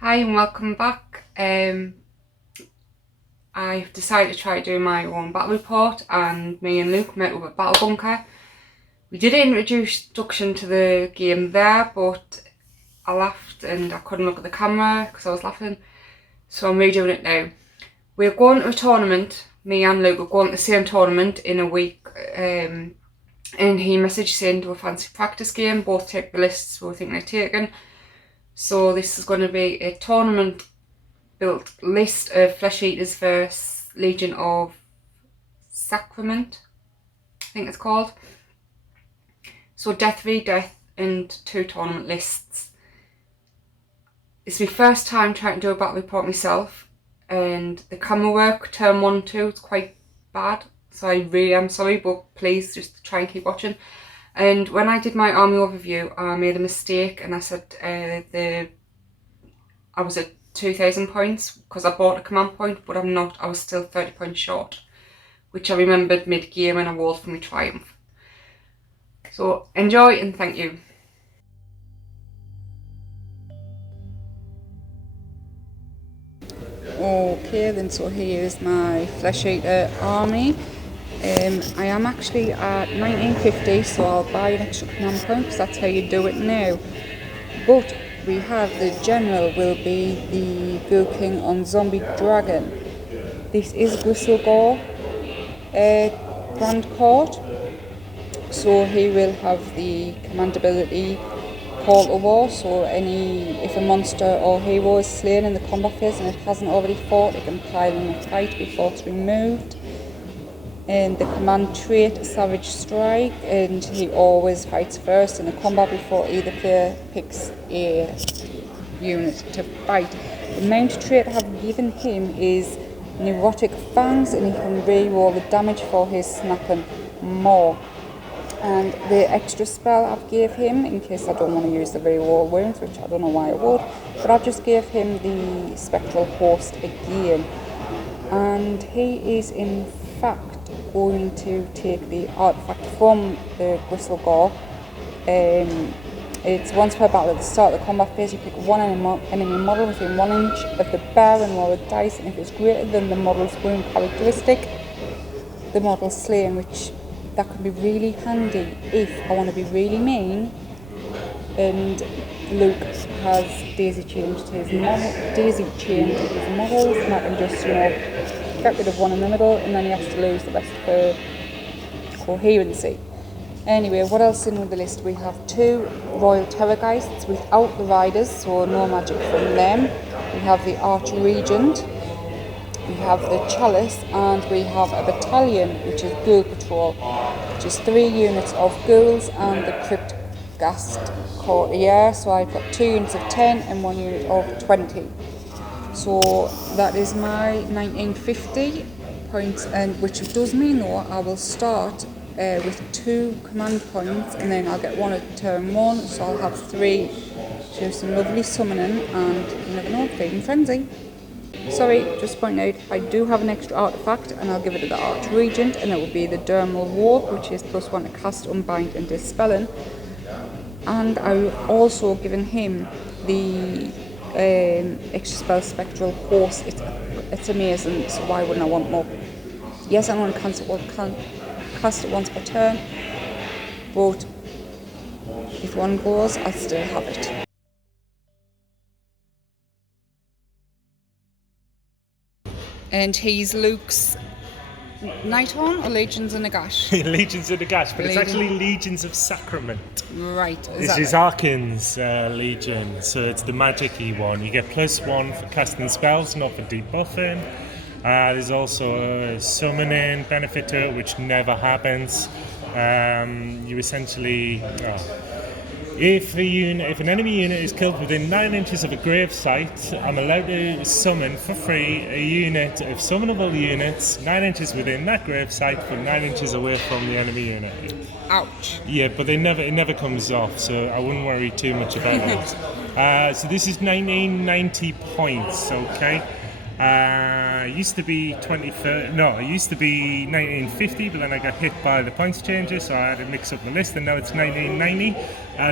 Hi and welcome back. I've decided to try doing my own battle report, and me and Luke met up at Battle Bunker. We did an introduction to the game there, but I laughed and I couldn't look at the camera because I was laughing, so I'm redoing it now. We're going to a tournament, me and Luke are going to the same tournament in a week, and he messaged saying do a fancy practice game, both take the lists we were thinking of taking. So this is going to be a tournament built list of Flesh Eaters versus Legion of Sacrament, I think it's called. So Death v Death and 2 tournament lists. It's my first time trying to do a battle report myself, and the camera work turn 1 and 2 is quite bad, so I really am sorry, but please just try and keep watching. And when I did my army overview, I made a mistake and I said I was at 2,000 points because I bought a command point, but I'm not. I was still 30 points short, which I remembered mid-game when I rolled for my triumph. So enjoy and thank you. Okay then, so here's my Flesh Eater army. I am actually at 1950, so I'll buy an extra command point because that's how you do it now. But we have the general will be the Ghoul King on Zombie Dragon. This is Gristlegore Grand Court, so he will have the command ability Call to War, so if a monster or hero is slain in the combat phase and it hasn't already fought, it can pile in a fight before it's removed. And the command trait Savage Strike, and he always fights first in the combat before either player picks a unit to fight. The mount trait I have given him is Neurotic Fangs, and he can re-roll the damage for his snapping more. And the extra spell I've gave him, in case I don't want to use the re-roll wounds, which I don't know why I would, but I've just gave him the Spectral Host again. And he is in fact going to take the artifact from the Gristlegore. It's once per battle. At the start of the combat phase, you pick one enemy model within 1 inch of the bear and roll a dice, and if it's greater than the model's wound characteristic, the model's slain, which that could be really handy if I want to be really mean. And Luke has daisy chained his models, and I can just, get rid of one in the middle, and then he has to lose the rest for coherency. Anyway, what else in with the list? We have 2 Royal Terrorgeists without the riders, so no magic from them. We have the Archregent, we have the Chalice, and we have a battalion, which is Ghoul Patrol, which is 3 units of ghouls and the Cryptghast Courtier. So I've got 2 units of 10 and 1 unit of 20. So that is my 1950 points, and which does mean though I will start with 2 command points, and then I'll get 1 at turn 1, so I'll have 3 to do some lovely summoning, and you never know, feeding frenzy. Sorry, just point out, I do have an extra artifact, and I'll give it to the Archregent, and it will be the Dermal Warp, which is +1 to cast, unbind and dispelling. And I've also given him the extra spell Spectral Host. It's amazing, so why wouldn't I want more? Yes, I'm going to cast it once per turn, but if one goes, I'll still have it. And he's Luke's Nighthorn or Legions of Nagash? Legions of Nagash, but it's actually Legions of Sacrament. Right. This is Arkin's Legion, so it's the magic-y one. You get +1 for casting spells, not for debuffing. There's also a summoning benefit to it, which never happens. You essentially... If an enemy unit is killed within 9 inches of a grave site, I'm allowed to summon for free a unit of summonable units 9 inches within that grave site, but 9 inches away from the enemy unit. Ouch. Yeah, but it never comes off, so I wouldn't worry too much about it. So this is 1990 points, okay? It used to be 2030. No, it used to be 1950, but then I got hit by the points changes, so I had to mix up the list, and now it's 1990.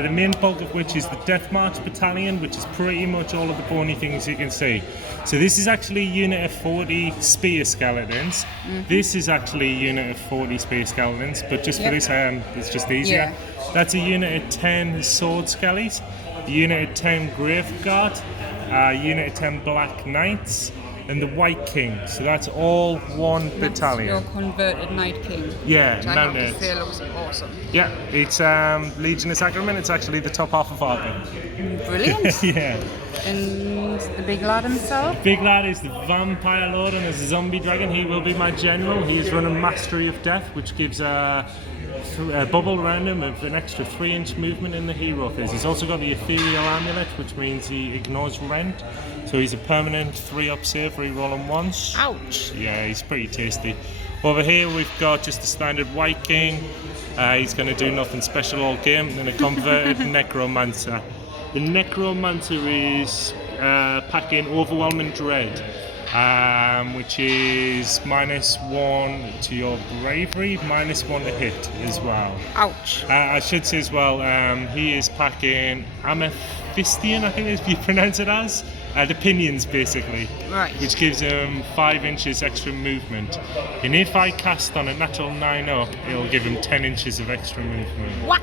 The main bulk of which is the Death March Battalion, which is pretty much all of the bony things you can see. So this is actually a unit of 40 spear skeletons. This is actually a unit of 40 spear skeletons, but just for this, it's just easier. That's a unit of 10 sword skellies, a unit of 10 grave guard, a unit of 10 black knights, and the White King. So that's all one battalion. Your converted Night King. Yeah, which I have to say looks awesome. Yeah, it's Legion of Sacrament. It's actually the top half of Army. Brilliant. Yeah. And the big lad himself? Big lad is the Vampire Lord and is a zombie dragon. He will be my general. He is running Mastery of Death, which gives a bubble around him of an extra 3-inch movement in the hero phase. He's also got the Ethereal Amulet, which means he ignores rend. So he's a permanent 3-up save, re-rolling once. Ouch! Yeah, he's pretty tasty. Over here we've got just the standard White King. He's going to do nothing special all game. And then a converted Necromancer. The Necromancer is packing Overwhelming Dread, which is -1 to your bravery, -1 to hit as well. Ouch! I should say as well, he is packing Amethystian, I think is you pronounce it as. The pinions basically, right, which gives him 5 inches extra movement. And if I cast on a natural 9 up, it'll give him 10 inches of extra movement. What?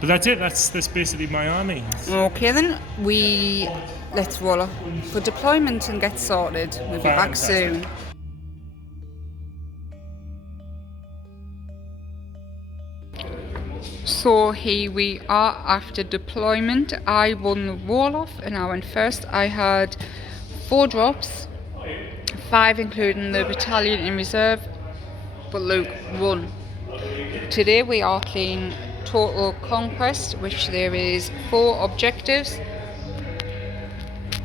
But that's it. That's basically my army. Okay then, let's roll up for deployment and get sorted. We'll be back soon. So here we are after deployment. I won the roll-off and I went first. I had 4 drops, 5 including the battalion in reserve, but Luke won. Today we are playing Total Conquest, which there is 4 objectives.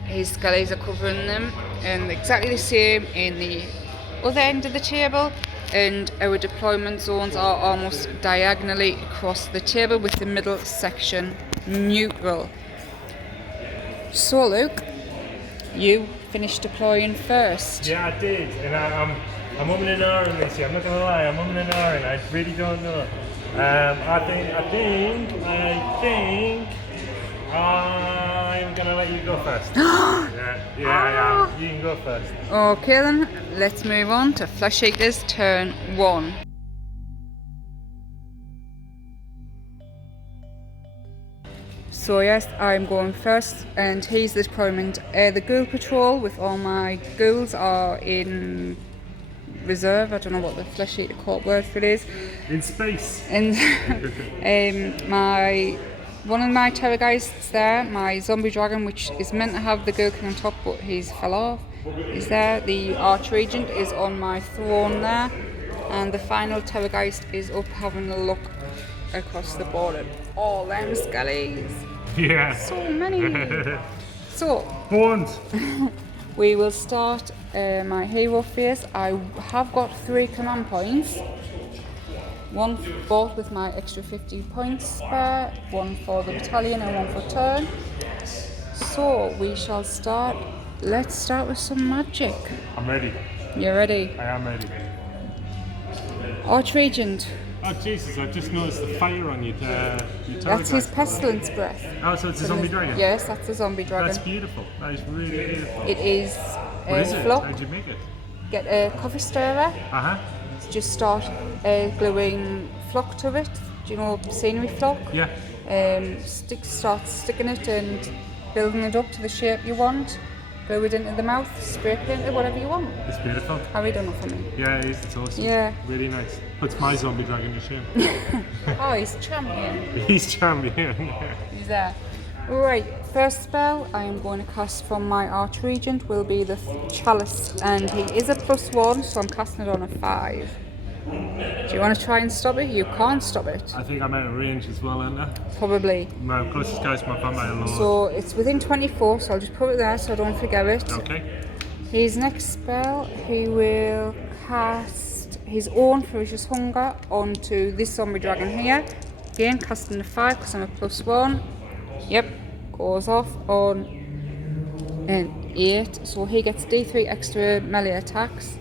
His skellies are covering them, and exactly the same in the other end of the table. And our deployment zones are almost diagonally across the table, with the middle section neutral. So Luke, you finished deploying first. Yeah, I did, and I'm umming and ahhing this year. I'm not gonna lie, I'm umming and ahhing. I really don't know. I think I'm gonna let you go first. yeah, I am. You can go first. Okay then, let's move on to Flesh Eater's turn 1. So yes, I'm going first, and here's the deployment. The Ghoul Patrol with all my ghouls are in reserve. I don't know what the Flesh Eater court word for it is. In space. And one of my Terrorgeists there, my Zombie Dragon, which is meant to have the Ghoul King on top, but he's fell off, is there. The Archregent is on my throne there, and the final Terrorgeist is up having a look across the board at all them skellies. Yeah. So many. So, Bones. we will start my hero phase. I have got 3 command points. One bought with my extra 50 points spare, one for the battalion and one for turn. So we shall start. Let's start with some magic. I'm ready. You're ready? I am ready. Archregent. Oh Jesus, I just noticed the fire on your That's his pestilence breath. Oh, so it's a zombie dragon? Yes, that's a zombie dragon. That's beautiful. That is really beautiful. It is What is it? flock. How'd you make it? Get a coffee stirrer. Uh-huh. Just start gluing flock to it. Do you know scenery flock? Yeah. Start sticking it and building it up to the shape you want. Glue it into the mouth, spray paint it, whatever you want. It's beautiful. Have you done it for me? Yeah, it is. It's awesome. Yeah. Really nice. Puts my zombie dragon to shame. Oh, he's champion. He's champion. He's there. Right, first spell I am going to cast from my Archregent will be the Chalice, and he is a +1, so I'm casting it on a 5. Do you want to try and stop it? You can't stop it. I think I'm out of range as well, aren't I? Probably. My closest guy's my vampire lord. So it's within 24, so I'll just put it there so I don't forget it. Okay. His next spell, he will cast his own Ferocious Hunger onto this zombie dragon here. Again, casting a 5 because I'm a +1. Yep, goes off on, and 8, so he gets D3 extra melee attacks.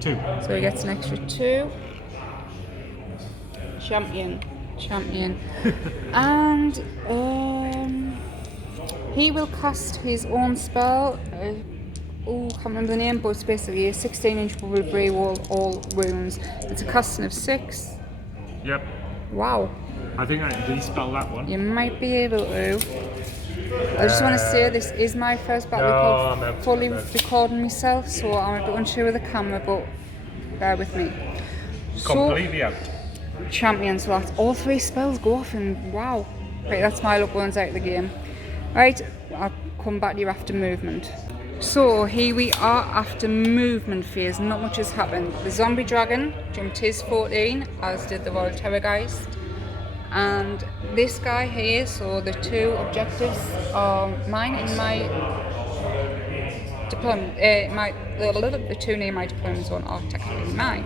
2. So he gets an extra 2. Champion. And he will cast his own spell. Can't remember the name, but it's basically a 16-inch bubble grey wall, all wounds. It's a casting of 6. Yep. Wow. I think I can respell that one. You might be able to. I just want to say this is my first battle record, fully recording myself, so I'm a bit unsure with the camera, but bear with me. Completely out. Champion, so that's all 3 spells go off, and wow. Right, that's my luck ones out of the game. Right, I'll come back to you after movement. So here we are after movement phase, not much has happened. The zombie dragon jumped his 14, as did the Royal Terrorgeist. And this guy here, so the 2 objectives are mine in my deployment, the 2 near my deployment zone are technically mine.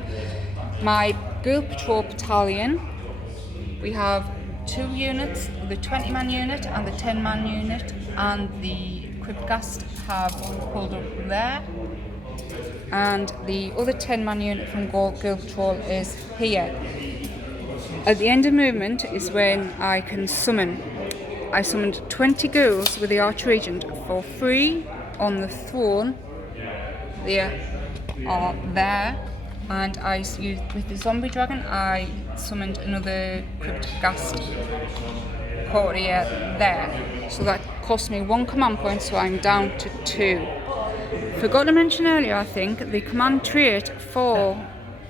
My Girl Patrol Battalion, we have 2 units, the 20-man unit and the 10-man unit, and the Cryptgast have pulled up there. And the other 10-man unit from Girl Patrol is here. At the end of movement is when I can summon. I summoned 20 ghouls with the Archregent for free on the throne. They are there. And I used, with the zombie dragon, I summoned another Cryptgast courier there. So that cost me 1 command point, so I'm down to 2. Forgot to mention earlier, I think, the command trait for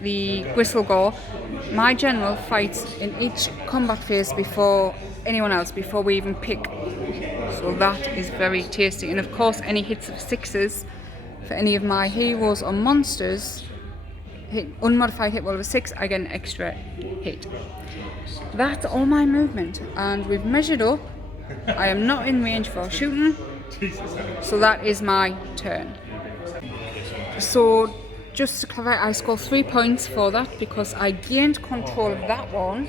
the Whistlegore. My general fights in each combat phase before anyone else, before we even pick. So that is very tasty. And of course, any hits of 6s for any of my heroes or monsters, unmodified hit roll of a 6, I get an extra hit. That's all my movement, and we've measured up. I am not in range for shooting, so that is my turn. So just to clarify, I score 3 points for that because I gained control of that one,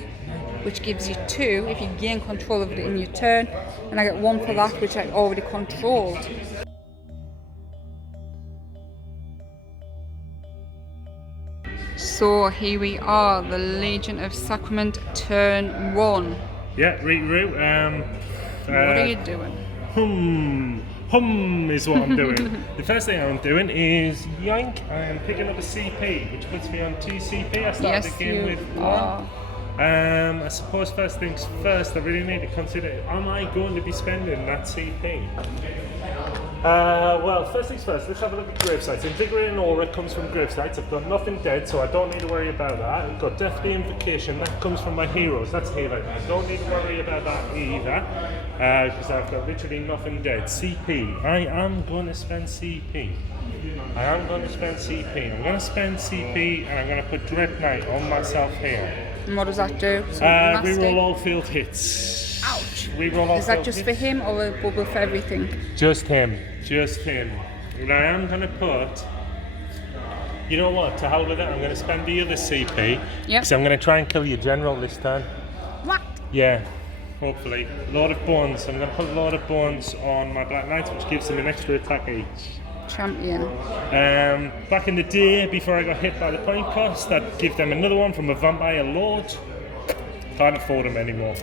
which gives you 2 if you gain control of it in your turn, and I get 1 for that which I already controlled. So here we are, the Legion of Sacrament, turn 1. Yeah, Roo. What are you doing? Hum is what I'm doing. The first thing I'm doing is yank. I'm picking up a CP, which puts me on 2 CP. I started the game with 1. I suppose first things first, I really need to consider, am I going to be spending that CP? Well, first things first, let's have a look at grave sites. Invigorating Aura comes from grave sites. I've got nothing dead, so I don't need to worry about that. I've got Deathly Invocation, that comes from my heroes. That's healing. I don't need to worry about that either, because I've got literally nothing dead. CP. I am going to spend CP. I'm going to spend CP, and I'm going to put Dread Knight on myself here. And what does that do? Reroll all field hits. Ouch! Reroll all Is that field just hits. for him or a bubble for everything? Just him. And I am going to put, you know what, to hell with it, I'm going to spend the other CP, because I'm going to try and kill your general this time. What? Yeah, hopefully. Lord of Bones. I'm going to put Lord of Bones on my Black Knights, which gives them an extra attack each. Champion. Back in the day, before I got hit by the point cost, I'd give them another one from a Vampire Lord. Can't afford them anymore.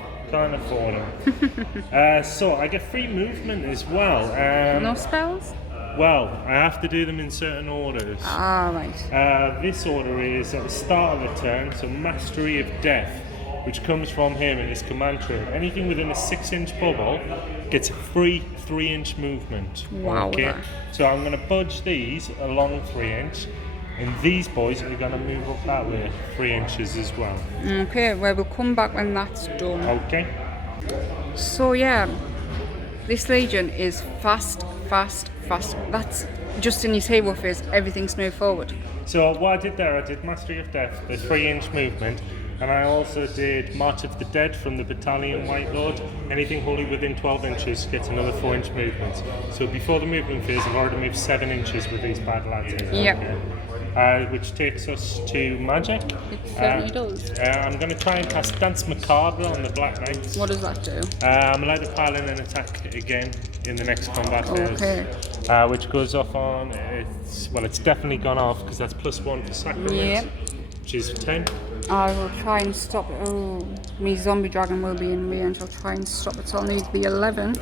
So I get free movement as well. No spells? Well, I have to do them in certain orders. Right. This order is at the start of the turn, so Mastery of Death, which comes from him in his command trait. Anything within a 6-inch bubble gets a free 3-inch movement. Wow. Okay? So I'm going to budge these along 3-inch, and these boys are going to move up that way 3 inches as well. Okay, well, we'll come back when that's done. Okay. So yeah, this Legion is fast. That's just in his hero phase, everything's moved forward. So what I did there, I did Mastery of Death, the 3-inch movement, and I also did March of the Dead from the Battalion White Lord. Anything wholly within 12 inches gets another 4-inch movement. So before the movement phase, I've already moved 7 inches with these bad lads here. Yep. Okay. which takes us to magic. It certainly does. I'm going to try and cast Dance Macabre on the Black Knights. What does that do? I'm allowed to pile in an attack again in the next combat phase, which goes off on. It's definitely gone off because that's +1 for Sacrament, which is 10. I will try and stop it. Oh, my zombie dragon will be in range. I'll try and stop it. So I'll need the 11.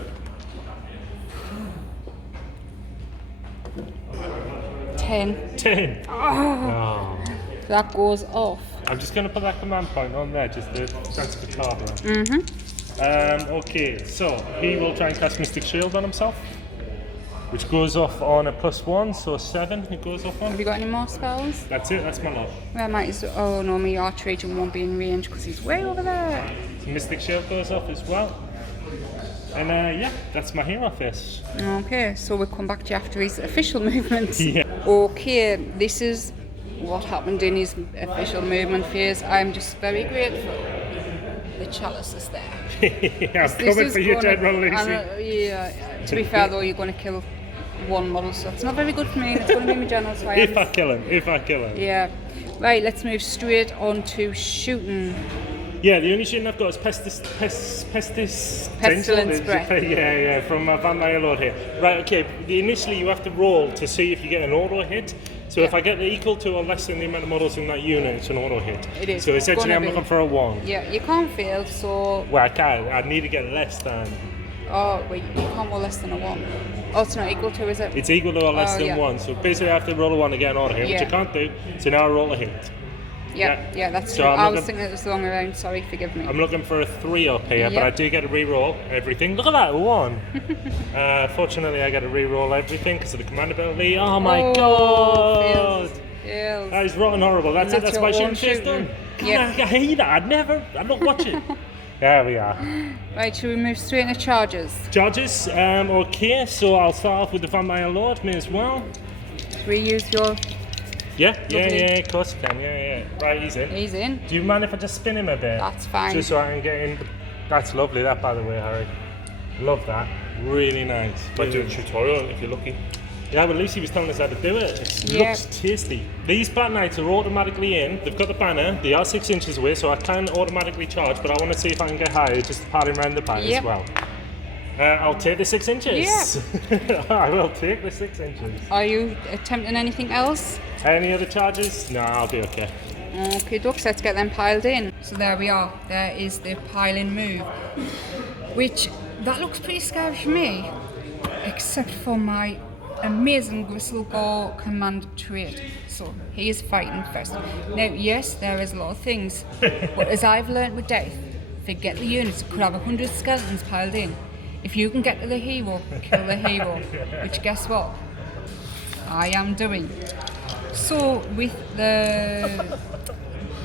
10. Oh. That goes off. I'm just going to put that command point on there, just the Dance Macabre. Okay, so he will try and cast Mystic Shield on himself, which goes off on a +1, so 7 it goes off on. Have you got any more spells? That's it, that's my lot. Oh no, my Arch Agent won't be in range because he's way over there. So Mystic Shield goes off as well. And yeah, that's my hero face. Okay, so we'll come back to you after his official movements. Yeah. Okay, this is what happened in his official movement phase. I'm just very grateful the chalice is there. I'm coming for you, General Lucy. To be fair though, you're going to kill one model, so it's not very good for me. It's going to be my general, so If I kill him. Yeah. Right, let's move straight on to shooting. Yeah, the only shooting I've got is Pestilence Breath. Yeah, from Vampire Lord here. Right, okay, initially you have to roll to see if you get an auto hit. So if I get the equal to or less than the amount of models in that unit, it's an auto hit. It is. So essentially I'm looking for a 1. Yeah, you can't fail, so... Well, I can. I need to get less than... Oh, wait, you can't roll less than a 1. Oh, it's not equal to, is it? It's equal to or less than 1. So basically I have to roll a 1 to get an auto hit, which I can't do. So now I roll a hit. Yeah, that's true. I was thinking it was the wrong way around. Sorry, forgive me. I'm looking for a 3 up here, but I do get to re-roll everything. Look at that, 1. Fortunately, I get to re-roll everything because of the command ability. Oh my god! Failed. That is rotten horrible. That's it. That's my shooting phase done. Yeah. I hate that. I'm not watching. There we are. Right, should we move straight into charges? Charges. Okay, so I'll start off with the Vampire Lord. May as well. Should we use your... Yeah, of course you can, yeah. Right, he's in. He's in. Do you mind if I just spin him a bit? That's fine. Just so I can get in. That's lovely, that, by the way, Harry. Love that. Really nice. Might do a tutorial if you're lucky. Yeah, but Lucy was telling us how to do it. It looks tasty. These Black Knights are automatically in. They've got the banner. They are 6 inches away, so I can automatically charge, but I want to see if I can get higher, just padding around the back as well. I'll take the 6 inches. Yeah. I will take the 6 inches. Are you attempting anything else? Any other charges? No, I'll be okay. Okay, ducks, let's get them piled in. So there we are. There is the piling move. Which, that looks pretty scary for me. Except for my amazing Gristlegore command trait. So he is fighting first. Now, yes, there is a lot of things. But as I've learned with death, forget the units. You could have 100 skeletons piled in. If you can get to the hero, kill the hero. Which, guess what? I am doing. So, with the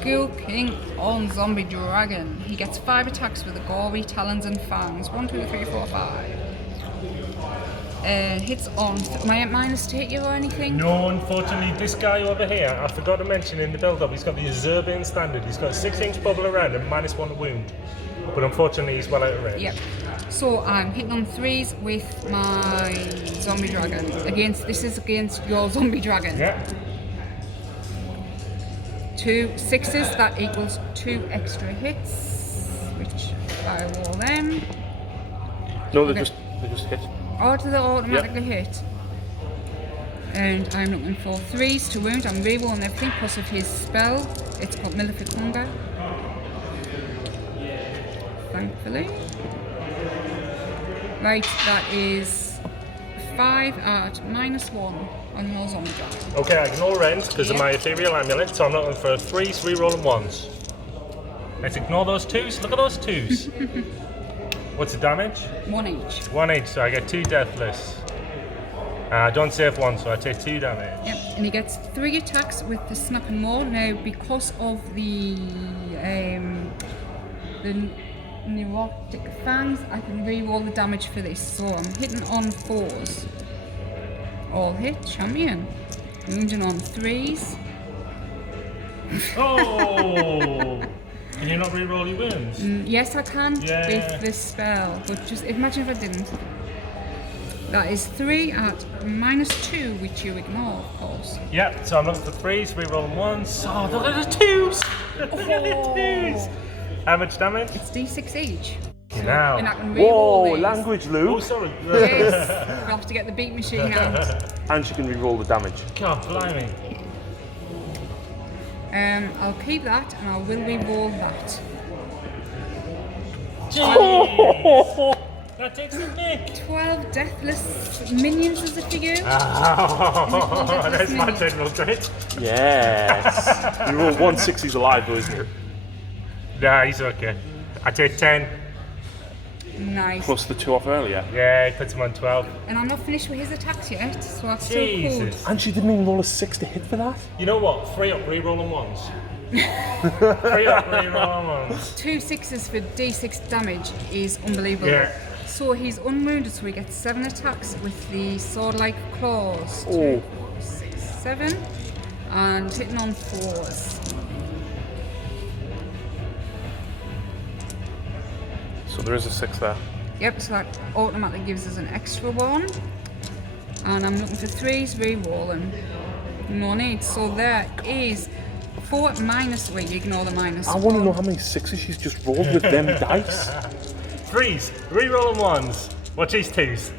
Ghoul King on Zombie Dragon, he gets 5 attacks with the gory talons and fangs. 1, 2, 3, 4, 5. Hits on. Minus to hit you or anything? No, unfortunately, this guy over here, I forgot to mention in the build-up, he's got the Azerbian standard. He's got a 6-inch bubble around and -1 to wound. But unfortunately, he's well out of range. Yep. So I'm hitting on 3s with my Zombie Dragon. This is against your Zombie Dragon. Yeah. 2 6s, that equals 2 extra hits, which I roll them. No, they just hit. Or do they automatically hit? And I'm looking for 3s to wound. I'm re-rolling everything because of his spell. It's called Malefic Hunger. Thankfully. Right, that is 5 at -1 on your Zombie Dragon. Okay, I can all range because of my ethereal amulet, so I'm looking for 3s, re-rolling 1s. Let's ignore those 2s. Look at those 2s. What's the damage? 1 each. 1 each, so I get 2 deathless. I don't save 1, so I take 2 damage. Yep, and he gets 3 attacks with the Snap and Maul. Now, because of the neurotic fangs, I can re-roll the damage for this. So I'm hitting on 4s. All hit, champion. Wounding on 3s. Oh! Can you not re-roll your wounds? Yes, I can with this spell, but just imagine if I didn't. That is 3 at -2, which you ignore, of course. Yep, so I'm looking for 3s, re-rolling 1s. Oh, look at the 2s! Look at the 2s! How much damage? It's D6 each. So, Now. and I can re-roll Whoa, these. language, Oh, Luke. sorry. Yes, we'll have to get the beat machine out. And she can re-roll the damage. God, blimey. I'll keep that and I will re-roll that. Jeez. That takes the nick. 12 deathless minions as it for you. Oh, that's my general trait. Yes. You roll 1/6, he's alive, though, isn't it? Nah, he's okay. I take 10. Nice. Plus the 2 off earlier. Yeah, he puts him on 12. And I'm not finished with his attacks yet, so I've still called. Jesus. And she didn't even roll a 6 to hit for that? You know what? 3 up, re-rolling 1s. 3 up, re-rolling 1s. 2 6s for D6 damage is unbelievable. Yeah. So he's unwounded, so he gets 7 attacks with the sword-like claws. 2, Oh. 4, 6, 7. And hitting on 4s. So there is a 6 there. Yep, so that automatically gives us an extra 1. And I'm looking for 3s, re-rolling. No need. So there is 4 at -3, ignore the minus. I want to know how many 6s she's just rolled with them dice. 3s, re-rolling 1s. Watch these 2s.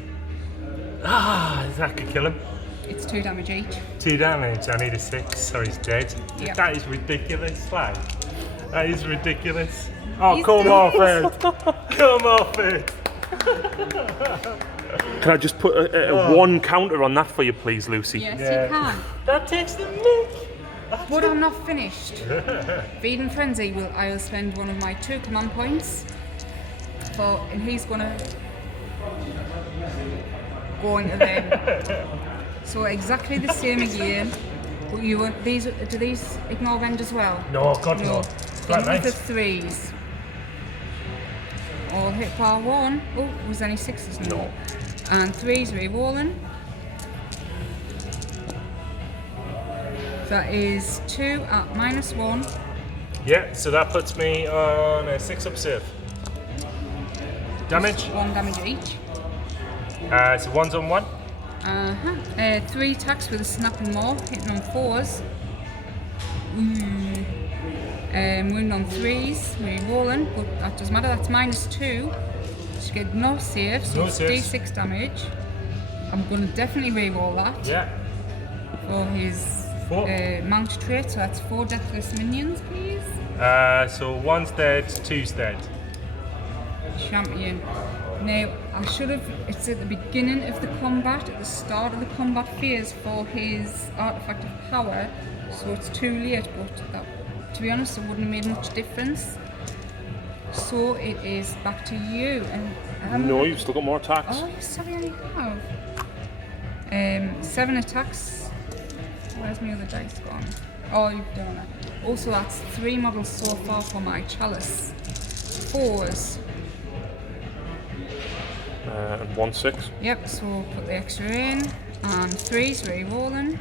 Ah, that could kill him. It's 2 damage each. 2 damage, I need a 6, so he's dead. Yep. That is ridiculous, like. That is ridiculous. Oh, He's come dead. off it! Come off it! Can I just put a 1 counter on that for you, please, Lucy? Yes, Yeah. you can. That takes the nick! But I'm not finished. Feeding Frenzy, I'll spend one of my 2 command points. And he's gonna go into them. So exactly the same again. But do these ignore rend as well? No, God no. Flat Then with the nice. 3s. All hit bar 1. Oh, was there any 6s? No. And 3s re-rolling. That is 2 at -1. Yeah, so that puts me on a 6 up save. Damage? 1 damage each. So 1's on 1. 3 attacks with a snap and more, hitting on 4s. Wound on 3s, re-rolling, but that doesn't matter, that's -2. She get no save, so No it's saves. D6 damage. I'm going to definitely re-roll that Yeah. for his 4. mount trait, so that's 4 deathless minions, please. So 1's dead, 2's dead. Champion. Now, I should have, it's at the beginning of the combat, at the start of the combat phase for his artifact of power, so it's too late, but that, to be honest, it wouldn't have made much difference. So it is back to you. And No, you've still got more attacks. Oh, sorry, I have. 7 attacks. Where's my other dice gone? Oh, you've done it. Also, that's 3 models so far for my chalice. 4s. And 1/6. Yep, so we'll put the extra in. And 3s re-rolling.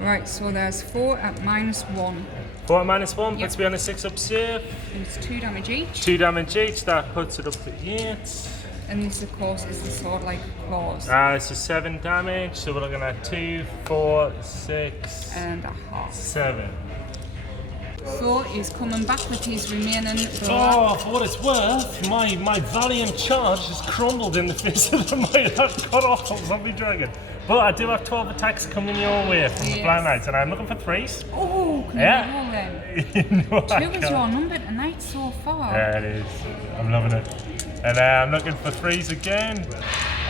Right, so there's 4 at -1. 4 at -1 Yep. puts me on a 6 up save. It's 2 damage each. 2 damage each, that puts it up to 8. And this, of course, is the sword-like claws. So 7 damage, so we're looking at 2, 4, 6, And a half. 7. So he's coming back with his remaining. Oh, for what it's worth, my valiant charge has crumbled in the face of my cut off zombie dragon. But I do have 12 attacks coming your way from the Yes. Black Knights, and I'm looking for 3s. Oh, can Yeah. you roll them? No, I 2 is can't. your number tonight so far. Yeah, it is. I'm loving it. And I'm looking for 3s again.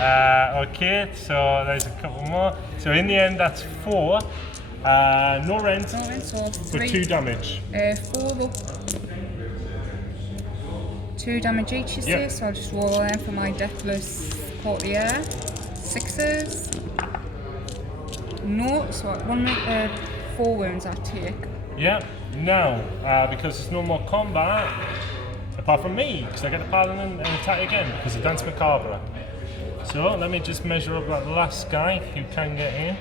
Okay, so there's a couple more. So in the end, that's 4. No rent, No, and so for 3, 2 damage. 4 up. 2 damage each, you Yep. say, so I'll just roll them for my deathless courtier. 6s. No, so 4 wounds I take. Yeah, now, because there's no more combat, apart from me, because I get a paladin and attack again, because of Dance Macabre. So, let me just measure up that last guy who can get in.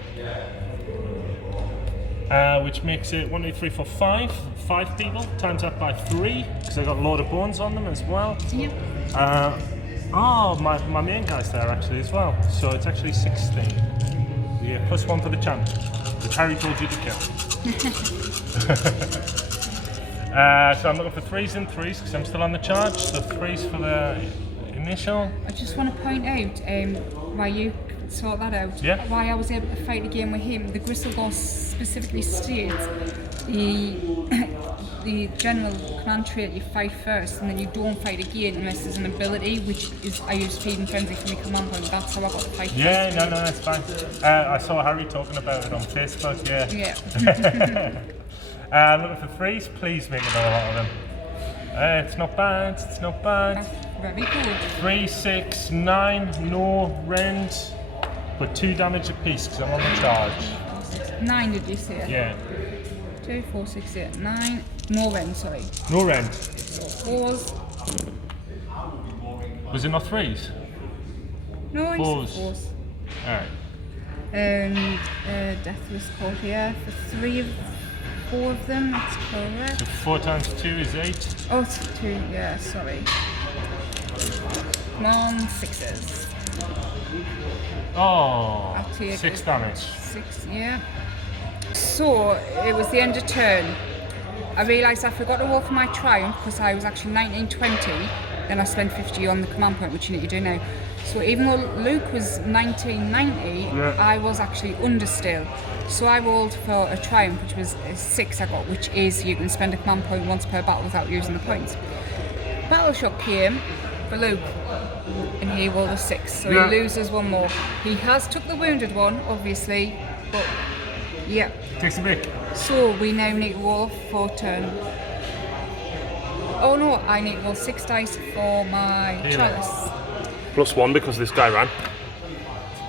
Which makes it 1, 2, 3, 4, 5. 5 people, times that by 3, because I got a load of bones on them as well. Yep. Oh, my main guy's there actually as well. So it's actually 16. Yeah, +1 for the champ, which Harry told you to kill. So I'm looking for 3s and 3s because I'm still on the charge. So 3s for the initial. I just want to point out why you sort that out. Yeah. Why I was able to fight again with him. The Gristlegore specifically states the general command trait, you fight first and then you don't fight again unless there's an ability, which is I use Feed and Frenzy for my command point. That's how I got the fight Yeah, first. no, that's fine. I saw Harry talking about it on Facebook, yeah. Looking for 3s, please make another lot of them. It's not bad, it's not bad. That's very good. 3, 6, 9, no rend, but 2 damage apiece because I'm on the charge. 9 did you say? Yeah. 2, 4, 6, 8, 9. No rend, sorry. No rend. So 4s. Was it not 3s? No, it's 4s. 4s. Alright. And Deathless Court here for 4 of them, that's correct. So 4 times 2 is 8. Oh, it's 2, yeah, sorry. Come on, 6s. Oh, I'll take 6 it. damage. 6, yeah. So, it was the end of turn. I realised I forgot to roll for my triumph because I was actually 1920. Then I spent 50 on the command point, which you need to do now. So even though Luke was 1990, I was actually under still. So I rolled for a triumph, which was a 6 I got, which is you can spend a command point once per battle without using the points. Battle shock came for Luke, and he rolled a 6, so he loses 1 more. He has took the wounded one, obviously, but yeah. Takes a break. So we now need to roll for turn. Oh no, I need to roll 6 dice for my chalice. +1 because this guy ran.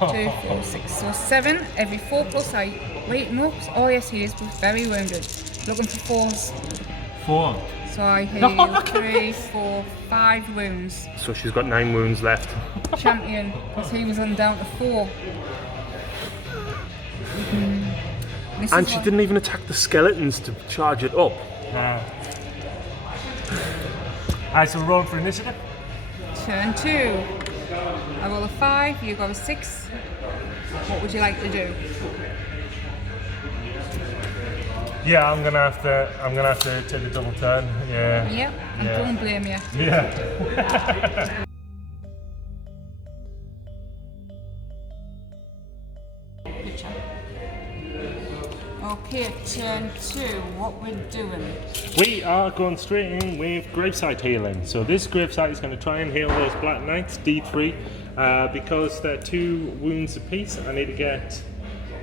2, 4, 6, so 7. Every 4 plus I. Wait, no. Oh yes, he is very wounded. Looking for 4s. 4. So I heal 3, 4, 5 wounds. So she's got 9 wounds left. Champion, because he was on down to 4. And she didn't even attack the skeletons to charge it up. Alright, so we're rolling for initiative. Turn 2. I roll a 5, you got a 6. What would you like to do? Yeah, I'm gonna have to take the double turn. Yeah. Yep, I Yeah. don't blame you. Yeah. Good job. Okay, turn 2. What we're doing? We are going straight in with gravesite healing. So this gravesite is going to try and heal those Black Knights, D3, because they're 2 wounds apiece. I need to get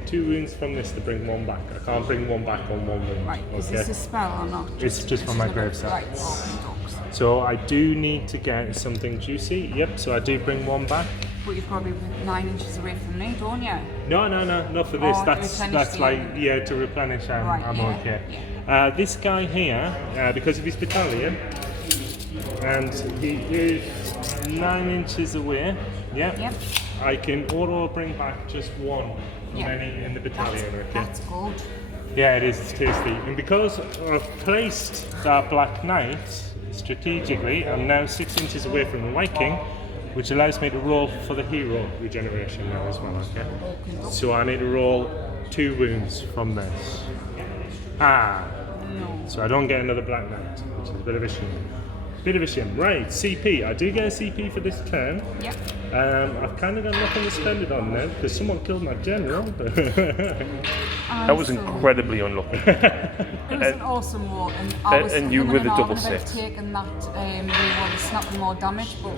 2 wounds from this to bring 1 back. I can't bring 1 back on 1 wound. Right, is this a spell or not? It's just from my gravesite. Right, okay, dogs. So I do need to get something juicy. Yep, so I do bring 1 back. But you're probably 9 inches away from me, don't you? No, not for this. Oh, That's replenish like, the- yeah, to replenish, I'm yeah, okay. yeah. This guy here, because of his battalion, and he is 9 inches away, Yep. I can auto bring back just 1 from Yeah. any in the battalion, okay? That's good. Yeah, it is, it's tasty. And because I've placed that Black Knight strategically, I'm now 6 inches away from the Viking, which allows me to roll for the hero regeneration now as well, okay? So I need to roll 2 wounds from this. No. So I don't get another Black Knight, which is a bit of a shame. Bit of a shame. Right, CP. I do get a CP for this turn. Yep. I've kind of got nothing to spend it on now, because someone killed my general. That was incredibly unlucky. It was an awesome roll, and I was and you humming with a and double hawing about 6. taking that reroll to snap more damage, but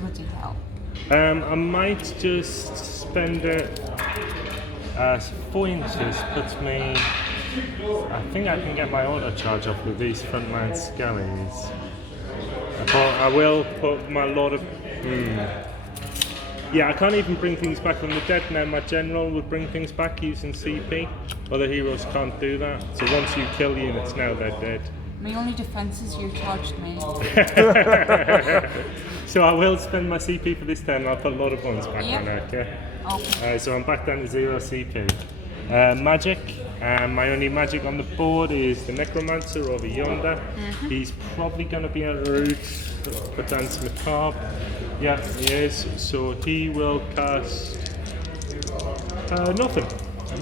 bloody hell. I might just spend it. 4 inches puts me. I think I can get my auto charge off with these frontline skellies. I will put my Lord of. Yeah, I can't even bring things back from the dead now. My general would bring things back using CP. Other heroes can't do that. So once you kill units now, they're dead. My only defense is you charged me. So I will spend my CP for this turn. I'll put a lot of points back Yep. on, okay? Okay. So I'm back down to 0 CP. Magic. My only magic on the board is the Necromancer over yonder. He's probably going to be a route for Dance Macabre. Yeah, he is. So he will cast nothing.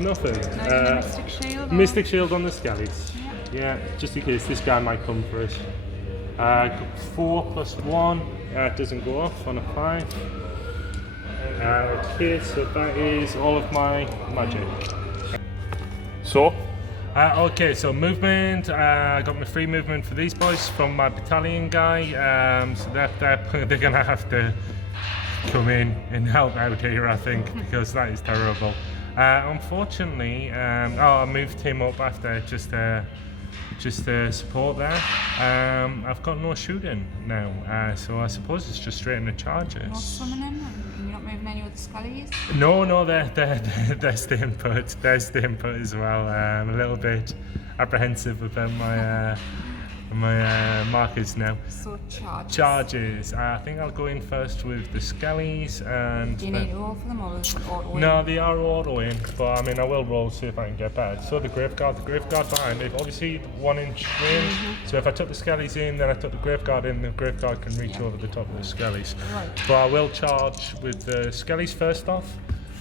Mystic Shield? Mystic Shield on the Skellies. Yeah, just in case this guy might come for us. 4 + 1. Doesn't go off on a 5. Okay, so that is all of my magic. So, Okay, so movement. I got my free movement for these boys from my battalion guy. So they're gonna have to come in and help out here, I think, because that is terrible. Unfortunately, I moved him up after just to support there. I've got no shooting now, so I suppose it's just straight into charges. No summoning? You're not moving any of the Skellies? No, they're staying put. They're staying put as well. I'm a little bit apprehensive about my markers now. So Charges. I think I'll go in first with the Skellies and. Do you need to roll for them or is it auto? No, they are auto-in, but I mean I will roll see if I can get better. So the Graveguard behind it, obviously 1 inch range. So if I took the Skellies in, then I took the Graveguard in, the Graveguard can reach over the top of the Skellies. Right. But I will charge with the Skellies first off,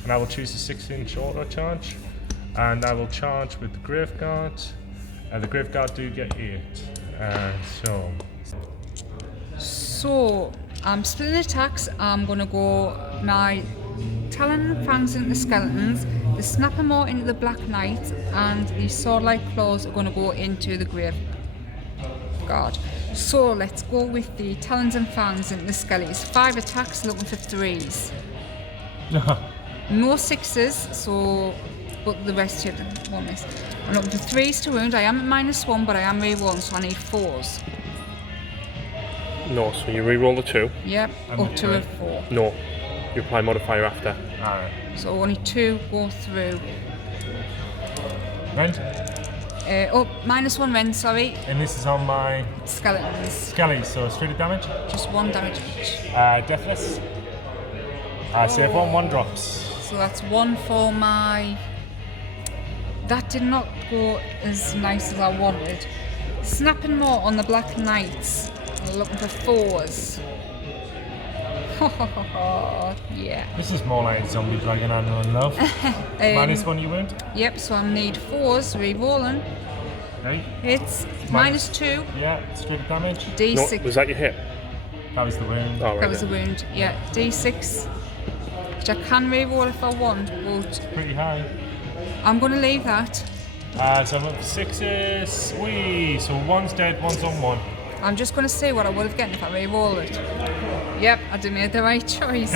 and I will choose a 6-inch auto charge, and I will charge with the Graveguard. The Graveguard do get 8. So I'm splitting attacks. I'm gonna go my Talon and Fangs into the Skeletons, the Snapper Maw into the Black Knight, and the Sword-like Claws are gonna go into the Graveguard. So let's go with the Talons and Fangs into the Skellies. 5 attacks, looking for 3s. No 6s, so but the rest here won't miss. I'm looking for 3s to wound. I am at -1, but I am re-rolling, so I need 4s. no, so you re-roll the 2. Yep, up to a 4. No, you apply modifier after. Alright. So only 2 go through. Rend. -1 rend, sorry. And this is on my Skeletons. Skellies, so straight damage. Just 1 damage each. Deathless. Save 1 drops. So that's 1 for my... That did not go as nice as I wanted. Snapping Maw on the Black Knights. I'm looking for 4s. Yeah. This is more like zombie dragon I know and love. -1 you wound. Yep, so I need 4s, re-rolling. Okay. It's -2, Yeah, straight damage. No, D6. was that your hit? That was the wound. Oh, right. That was a wound, yeah. D6, which I can re-roll if I want, but Pretty high. I'm going to leave that. So I'm up for 6s. Whee! So 1's dead, 1's on 1. I'm just going to see what I would have gotten if I re-roll it. Yep, I did made the right choice.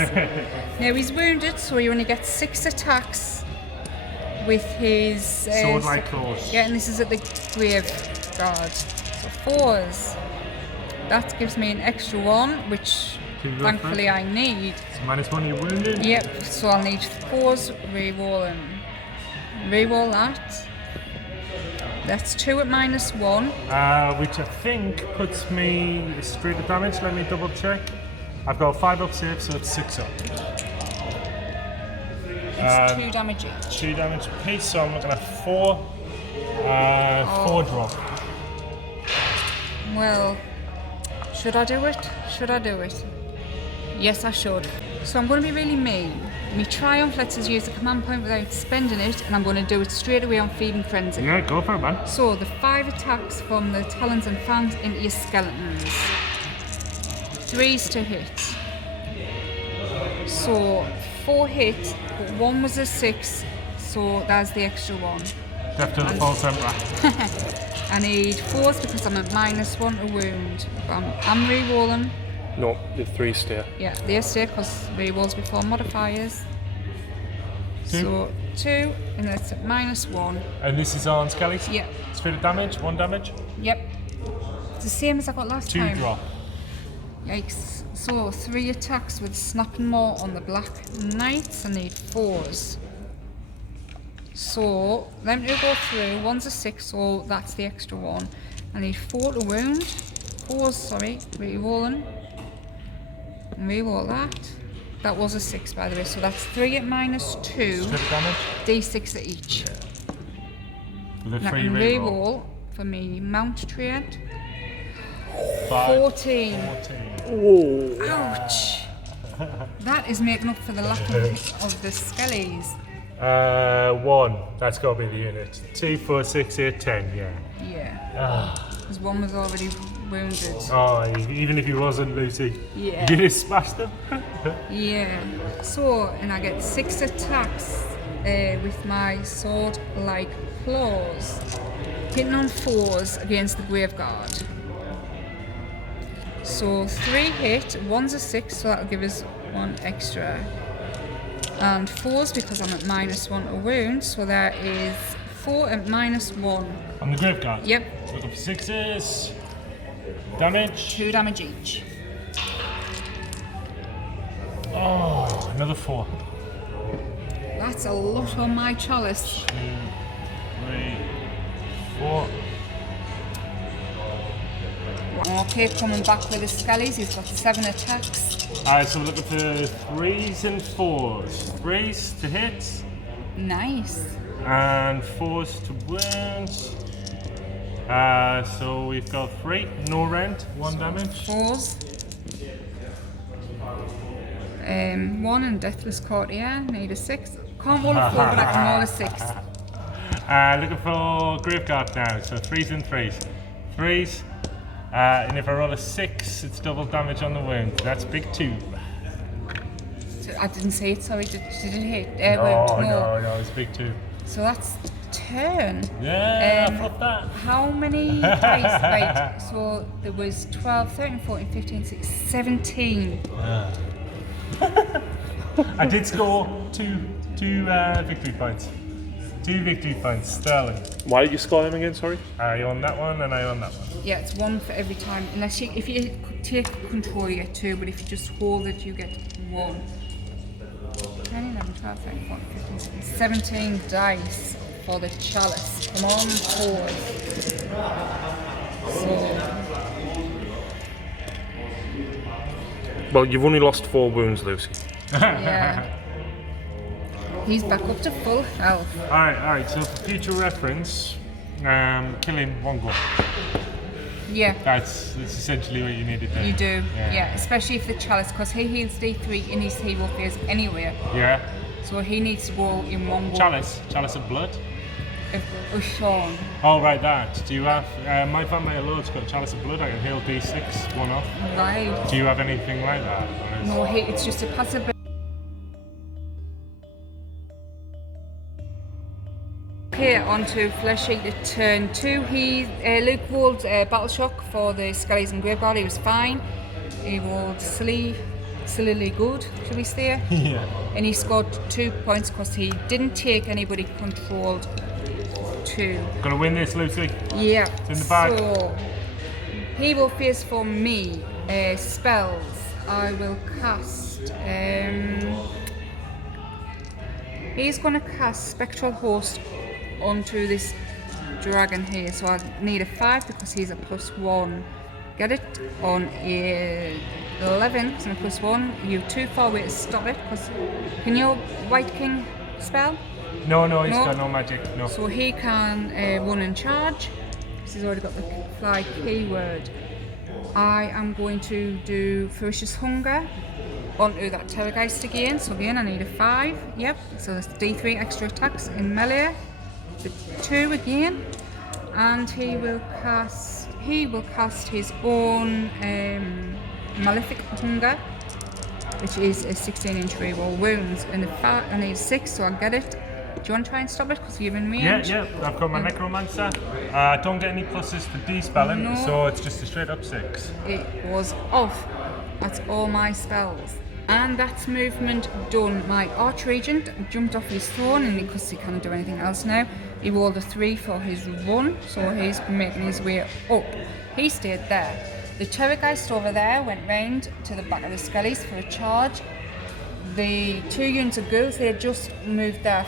Now he's wounded, so he only gets 6 attacks with his... Sword-like claws. Yeah, and this is at the Graveguard. So 4s. That gives me an extra 1, which thankfully I need. So -1 you're wounded. Yep, so I'll need 4s, re-rolling. Re-roll that. That's 2 at -1. Which I think puts me straight to damage. Let me double check. I've got 5 up save, so it's 6 up. It's 2 damage each. 2 damage apiece, so I'm looking at 4. 4 drop. Well, should I do it? Should I do it? Yes, I should. So I'm going to be really mean. My Triumph lets us use the command point without spending it, and I'm going to do it straight away on Feeding Frenzy. Yeah, go for it, man. So the 5 attacks from the Talons and Fangs into your Skeletons. 3s to hit. So 4 hit, but 1 was a 6, so that's the extra 1. Death to the full temper. I need 4s because I'm at -1 to wound. I'm re-rolling. No, the 3 stay. Yeah, they stay because re-rolls before modifiers. 2. So 2, and that's at -1. And this is on Skellies? Yep. Straight of damage, 1 damage. Yep. It's the same as I got last 2 time. drop. Yikes. So 3 attacks with Snapping Maw on the Black Knights. I need 4s. So them 2 go through. 1's a 6, so that's the extra 1. I need 4 to wound. 4s, sorry. Re-rolling. Re-roll that. That was a 6 by the way, so that's 3 at -2. Straight damage. D6 at each. with a And I free can reroll. reroll for me mount trade. 14. Whoa. Ouch! That is making up for the lack of the skellies. 1. That's got to be the unit. 2, 4, 6, 8, 10. Yeah. Yeah. Because one was already wounded. Oh, even if he wasn't, Lucy, Yeah. you just smashed them. Yeah. So, and I get 6 attacks with my sword-like claws, hitting on 4s against the Graveguard. So 3 hit, 1's a 6, so that'll give us 1 extra. And 4s because I'm at -1 to wound, so there is 4 at -1. On the Graveguard? Yep, Looking for 6s. Damage. 2 damage each. Oh, another 4. That's a lot on my chalice. 2, 3, 4. Okay, coming back with the skellies, he's got 7 attacks. Alright, so we're looking for 3s and 4s. 3s to hit Nice. and 4s to wound. So we've got 3, no rend, 1 damage. 4s. 1 and Deathless Courtier, need a 6. Can't roll a 4, but I can roll a 6. Looking for Graveguard now, so 3s and 3s. 3s, and if I roll a 6, it's double damage on the wound. That's big 2. So I didn't say it, sorry, did it hit? No, it's big 2. So that's turn. Yeah, flip that. How many dice? Right, so there was 12, 13, 14, 15, 16, 17. I did score two victory points. 2 victory points, sterling. Why did you score them again, sorry? I own that one and I own that one. Yeah, it's 1 for every time. Unless you, if you take control, you get 2, but if you just hold it, you get 1. 10, 11, 12, 13, 14, 15, 16, 17 dice for the chalice. Come on, forward. So, Well, you've only lost 4 wounds, Lucy. yeah. He's back up to full health. Alright, so for future reference, kill him 1 go. Yeah, That's essentially what you need to do. you do. Yeah. Yeah, especially if the chalice, because he heals D3 in his hero phase anyway. Yeah. So he needs to go in 1 go. Chalice of blood. Oh, Sean. Oh, right, that. Do you have, my vampire lord's got Chalice of Blood, I can heal D6, 1 off. Right. Do you have anything like that? Or is- No, it's just a passive. Okay, on to Flesh Eater turn 2. Luke rolled Battle Shock for the Skellies and Graveguard. He was fine. He rolled sillily good, should we say? Yeah. And he scored 2 points because he didn't take anybody controlled 2. Gonna win this, Lucy. Yeah. It's in the bag. So he will face for me spells. I will cast. He's gonna cast Spectral Host onto this dragon here. So I need a 5 because he's a +1. Get it on a 11 because I'm a +1. You too far away to stop it. Because can your White King spell? No, he's No. got no magic. No. So he can run and charge. Because he's already got the fly keyword. I am going to do Ferocious Hunger onto that Terrorgeist again. So again, I need a 5. Yep. So that's D3 extra attacks in melee. The 2 again, and he will cast his own Malefic Hunger, which is a 16-inch reroll wounds, and I need 6, so I'll get it. Do you want to try and stop it because you're in range? Yeah, I've got my Necromancer. I don't get any pluses for de-spelling, No. so it's just a straight up 6. It was off. That's all my spells. And that's movement done. My Archregent jumped off his throne, and because he can't do anything else now, he rolled a 3 for his run, so he's making his way up. He stayed there. The Terrorgeist over there went round to the back of the Skellies for a charge. The 2 units of ghouls, they had just moved their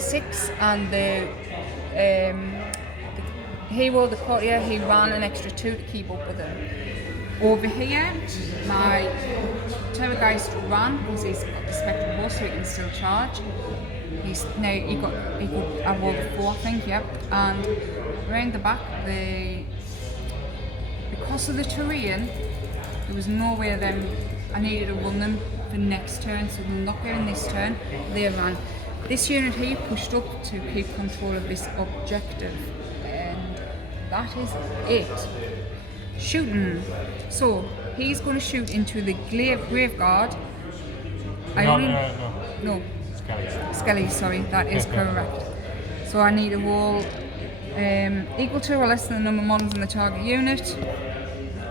6, and the hero, the courtier, he ran an extra 2 to keep up with them. Over here, my Terrorgeist ran because he's got the Spectral Horse, so he can still charge. He now he got I rolled a 4, I think, yep. And around the back, because of the terrain, there was no way them. I needed to run them for next turn, so they're not going this turn. They ran. This unit here pushed up to keep control of this objective, and that is it. Shooting. So he's going to shoot into the Graveguard. No. Skelly, sorry, that is correct. So I need to roll equal to or less than the number of models in the target unit.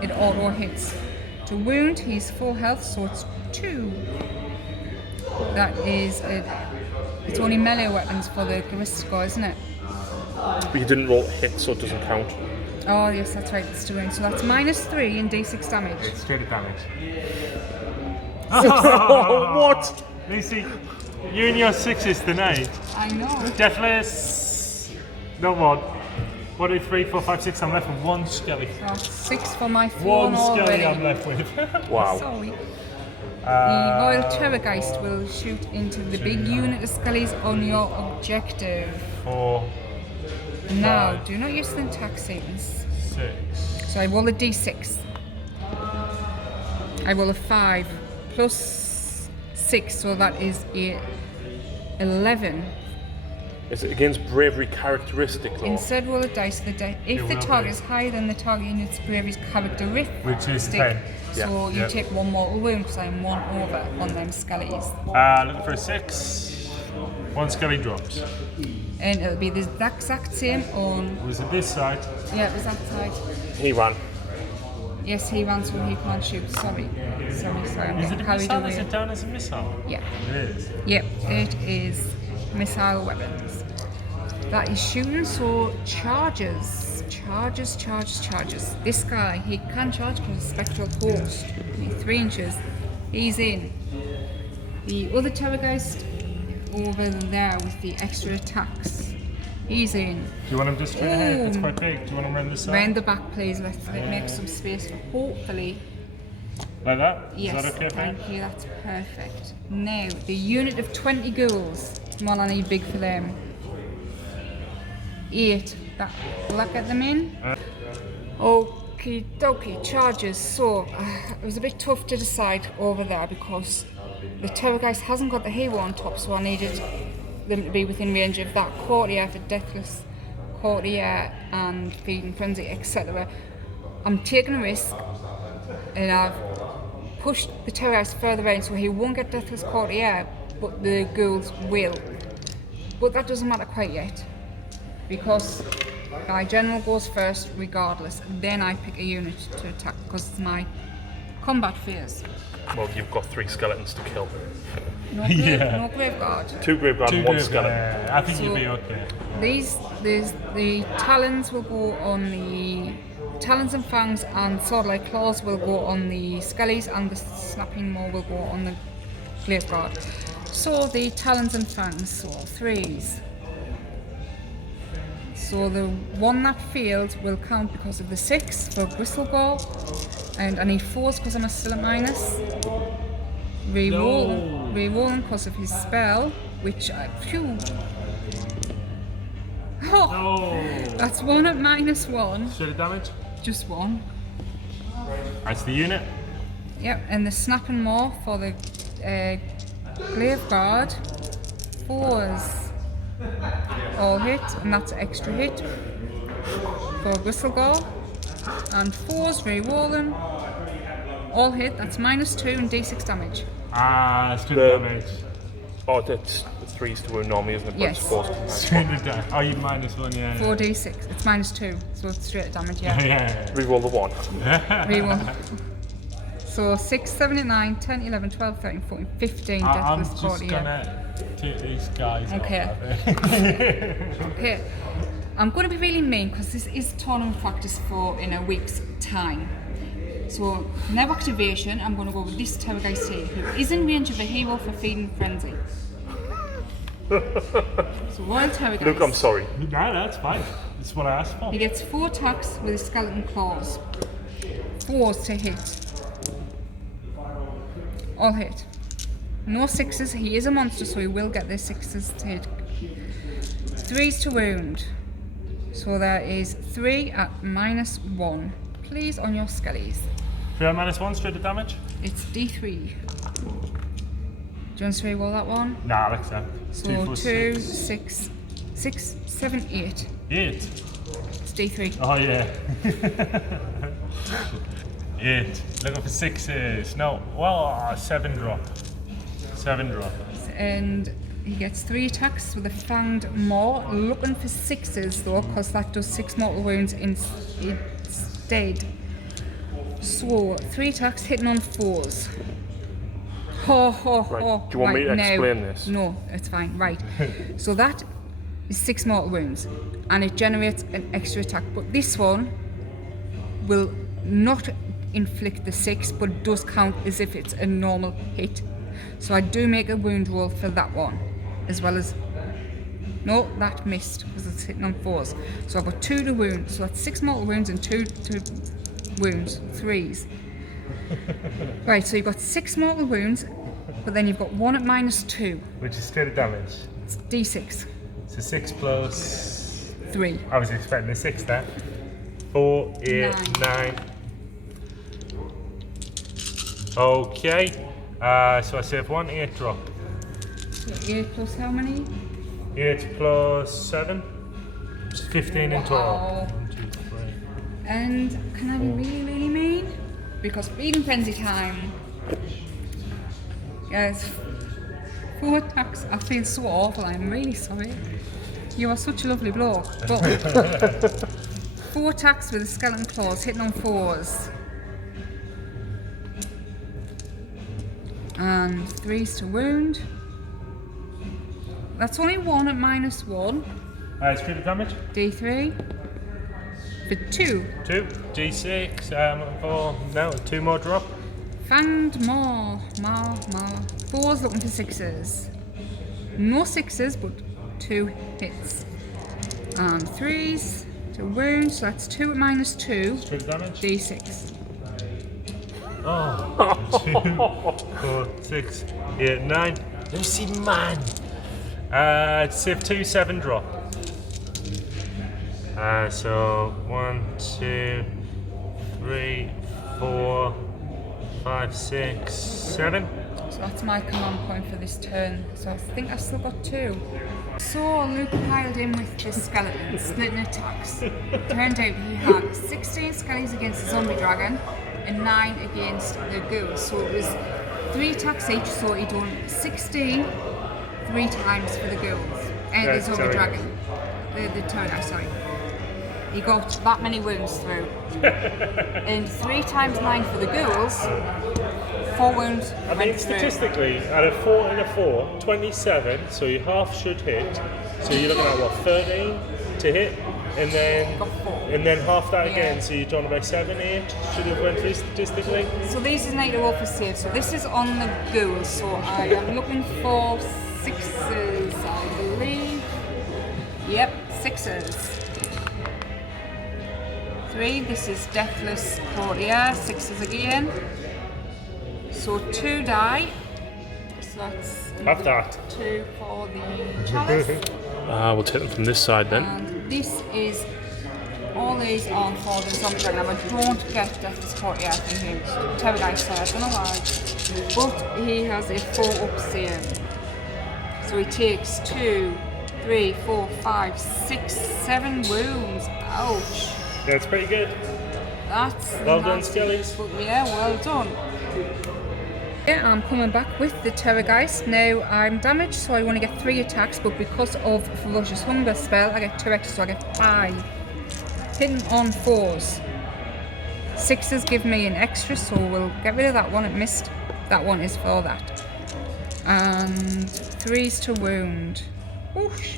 It auto hits. To wound, he's full health, so it's 2. That is it. It's only melee weapons for the Garrisco, isn't it? But you didn't roll a hit, so it doesn't count. Oh yes, that's right, it's to wound. So that's -3 and d6 damage. It's straight damage. What? Lucy, you and your 6s tonight. I know. Deathless. No more. 1, 2, 3, 4, 5, 6. I'm left with 1 skelly. So 6 for my 4 1 already. skelly I'm left with. Wow. Sorry. The Royal Terrorgeist will shoot into the big unit of skellies on your objective. 4. Now, 5, do not use the attack savings. 6. So I roll a d6. I roll a 5 plus 6, so that is a 11. Is it against bravery characteristic though? Instead, roll a dice. If the target is higher than the target unit's bravery's characteristic, Which is 10. so you Yeah. take 1 mortal wound because I'm 1 over on them skellies. Looking for a 6. 1 skelly drops. And it'll be the exact same on. Was it this side? Yeah, it was that side. He ran. Yes, he ran so he can't shoot. Sorry. I'm Is getting it a carried missile? Is away. it down as a missile? Yeah. It is. Yep, it is missile weapons. That is shooting, so charges. Charges. This guy, he can charge because of spectral post. 3 inches. He's in. The other Terrorgeist over there with the extra attacks. He's in. Do you want him just straight ahead? It's quite big. Do you want him around the side? Round the back, please. Let's make some space for hopefully. Like that? Yes, Is that okay, thank you, that's perfect. Now, the unit of 20 ghouls. Come on, I need big for them. 8. Will that get them in? Okie dokie, charges. So, it was a bit tough to decide over there because the Terrorgeist hasn't got the hero on top, so I needed them to be within range of that courtier for Deathless Courtier and Feeding Frenzy, etc. I'm taking a risk and I've pushed the Terrorgeist further in so he won't get Deathless Courtier, but the ghouls will. But that doesn't matter quite yet because my general goes first regardless, then I pick a unit to attack because it's my combat phase. Well, you've got 3 skeletons to kill. No, no Graveguard. 2 graveguard and 1 skeleton. Yeah, I think you'll be okay. The talons will go on the talons and fangs, and sword-like claws will go on the skellies, and the snapping maw will go on the Graveguard. So the talons and fangs, so 3s. So the one that failed will count because of the 6 for Bristlegall, and I need 4s because I'm still at minus. Rerolling because of his spell, which I. Phew. Oh, that's 1 at -1. Should it damage? Just 1. That's the unit. Yep, and the snapping maw for the Graveguard. 4s. All hit, and that's extra hit for Bristlegall. And 4s, rerolling. All hit, that's -2 and d6 damage. Straight damage. Oh, that's 3s to wound normally, isn't it? But Yes. it's 4s to Straight damage. Oh, you -1, yeah. 4d6, it's -2, so it's straight damage, yeah. Yeah. Reroll the 1. Reroll. So 6, 7, 8, 9, 10, 11, 12, 13, 14, 15 I'm Deathless just Courtier. gonna take these guys Okay. off. Okay, I'm going to be really mean because this is tournament practice for in a week's time. So, now activation, I'm going to go with this Terrorgeist here, who is in range of a hero for Feeding Frenzy. So, Royal Terrorgeist. Luke, I'm sorry. No, that's fine. That's what I asked for. He gets 4 attacks with his skeleton claws. 4s to hit. All hit. No sixes. He is a monster, so he will get the sixes to hit. 3s to wound. So there is 3 at -1. Please on your skellies. 3 at -1 straight to damage? It's D3. Do you want to re-roll that one? Nah, I'll accept. So 2, 4, 2, 6. 6, 7, 8. 8? It's D3. Oh yeah. 8. Looking for 6s. No, well, 7 drop. 7 drop. And he gets 3 attacks with a fanged maw. Looking for 6s though, because that does 6 mortal wounds instead. So 3 attacks hitting on 4s. Ho ho ho. Right. Do you want me to explain this? No, it's fine. Right. So that is 6 mortal wounds, and it generates an extra attack. But this one will not inflict the 6, but it does count as if it's a normal hit. So I do make a wound roll for that one, as well as. No, that missed because it's hitting on 4s. So I've got 2 to wound. So that's 6 mortal wounds and 2 to wounds, 3s. Right, so you've got 6 mortal wounds, but then you've got 1 at -2. Which is straight damage. It's D6. So 6 plus. 3. I was expecting a 6 there. 4, 8, 9. Okay. So I save 1 8 drop. So 8 plus how many? 8 plus 7. It's 15 in total. Wow. 1, 2, 3. And can I be really, really mean? Because bleeding frenzy time. Yes. 4 attacks. I feel so awful. I'm really sorry. You are such a lovely bloke. But 4 attacks with the skeleton claws hitting on 4s. And 3s to wound. That's only 1 at -1. It's crit damage. D3. For 2. 2. D6. 4. No, 2 more drop. Fanged maw. 4s looking for 6s. No 6s, but 2 hits. And 3s to wound, so that's 2 at -2. Crit damage. D6. Oh. 2, 4, 6, 8, 9. Lucy man. Save 2, 7 drop. So 1, 2, 3, 4, 5, 6, 7. So that's my command point for this turn. So I think I've still got 2. So Luke piled in with the skeletons, splitting attacks. Turned out he had 16 skellies against the zombie dragon and 9 against the ghouls. So it was 3 attacks each, so he done 16 3 times for the ghouls. And the zombie dragon. The turtle, sorry. He got that many wounds through. And 3 times 9 for the ghouls, 4 wounds. I mean, statistically, at a 4 and a 4, 27, so your half should hit. So you're looking at what, 13 to hit? And then half that again, so you're done about 7, 8, should have went through statistically. So these is need to roll for save. So this is on the ghouls, so I am looking for 6s, I believe. Yep, 6s. 3, this is Deathless Courtier, 6s again. So 2 die. So that's Have that. 2 for the chalice. We'll take them from this side then. And this is all these on for the zombie dragon. I don't get Deathless Courtier in him. Terrordice, I don't know why. But he has a 4 up save. So he takes 2, 3, 4, 5, 6, 7 wounds. Ouch. That's pretty good. That's Well done, nasty. Skellies. But yeah, well done. Yeah, I'm coming back with the Terrorgeist. Now I'm damaged, so I want to get 3 attacks, but because of Ferocious Hunger spell, I get 2 extra, so I get 5. Hitting on 4s. 6s give me an extra, so we'll get rid of that one. It missed. That one is for that. And 3s to wound. Whoosh.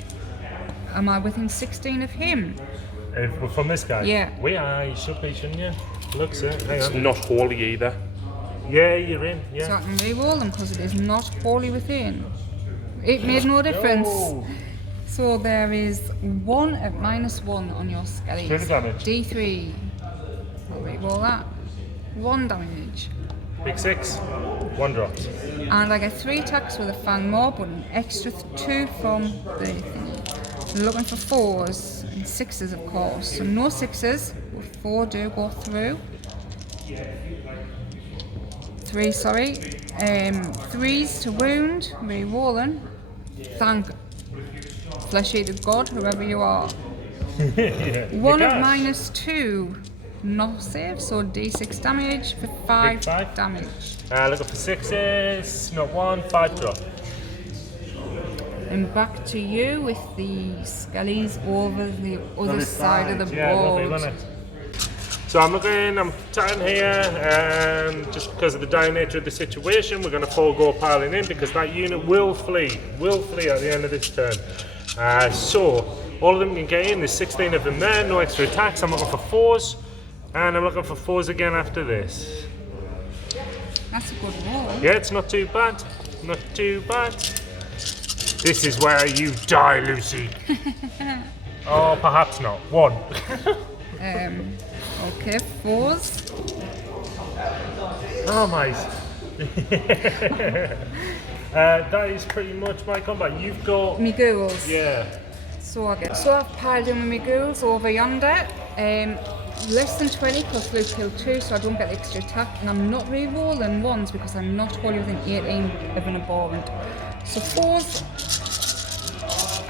Am I within 16 of him? If we're from this guy? Yeah. We are, you should be, shouldn't you? Looks it. Hang It's on. not holy either. Yeah, you're in, So I yeah. can re-roll them because it is not wholly within. It made no difference. No. So there is 1 at -1 on your skellies. Straight damage. D3. I'll re-roll that. 1 damage. Big 6. 1 drops. And I get 3 attacks with a Fang Maw, but an extra 2 from the thingy. Looking for 4s and 6s, of course. So no 6s, but 4 do go through. 3, sorry. 3s to wound, re-rolling. Thank Flesh Eater God, whoever you are. Yeah, 1 of -2. Not save, so d6 damage for 5 5. damage. Looking for 6s, not 1, 5 drop. And back to you with the skellies over the other side of the Yeah, lovely, board. wasn't it? So I'm sitting here, just because of the dire nature of the situation, we're going to forego piling in because that unit will flee at the end of this turn. So, all of them can get in, there's 16 of them there, no extra attacks. I'm looking for 4s, and I'm looking for 4s again after this. That's a good roll. Yeah, it's not too bad, not too bad. This is where you die, Lucy. Oh, perhaps not. 1. Okay, 4s. Oh my. That is pretty much my combat. You've got. Me ghouls. Yeah. So I've piled in with me ghouls over yonder. Less than 20 because Luke killed 2, so I don't get the extra attack. And I'm not re-rolling 1s because I'm not wholly within 18 of an abhorrent. So 4s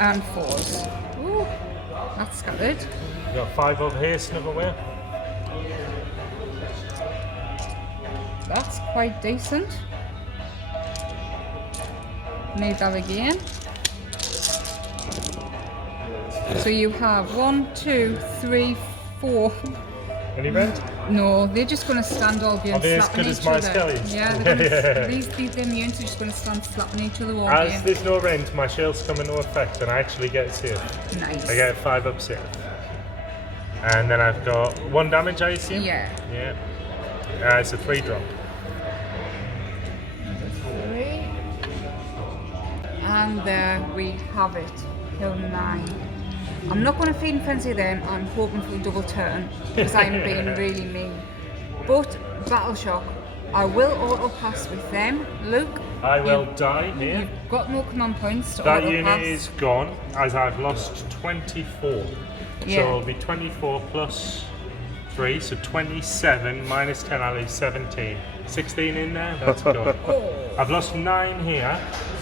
and 4s. Ooh, that's scattered. You got 5 over here, snug away. That's quite decent. Need that again. So you have 1, 2, 3, 4. Any rent? No, they're just going to stand all game Are they as slapping good as each my other. skellies? Yeah, they're gonna, these units are just going to stand slapping each other all As game. there's no rent, my shield's come into effect and I actually get saved. Nice. I get 5 up save. And then I've got 1 damage, I assume? Yeah. Yeah. It's a 3 drop. 3. And there we have it. Kill 9. I'm not going to feed and frenzy them. I'm hoping for a double turn because I'm being really mean. But Battle Shock, I will auto pass with them. Luke, I will die here. you've got no command points to That auto unit pass. is gone as I've lost 24. Yeah. So it'll be 24 plus 3, so 27 minus 10, I'll lose 17. 16 in there, that's good. I've lost 9 here,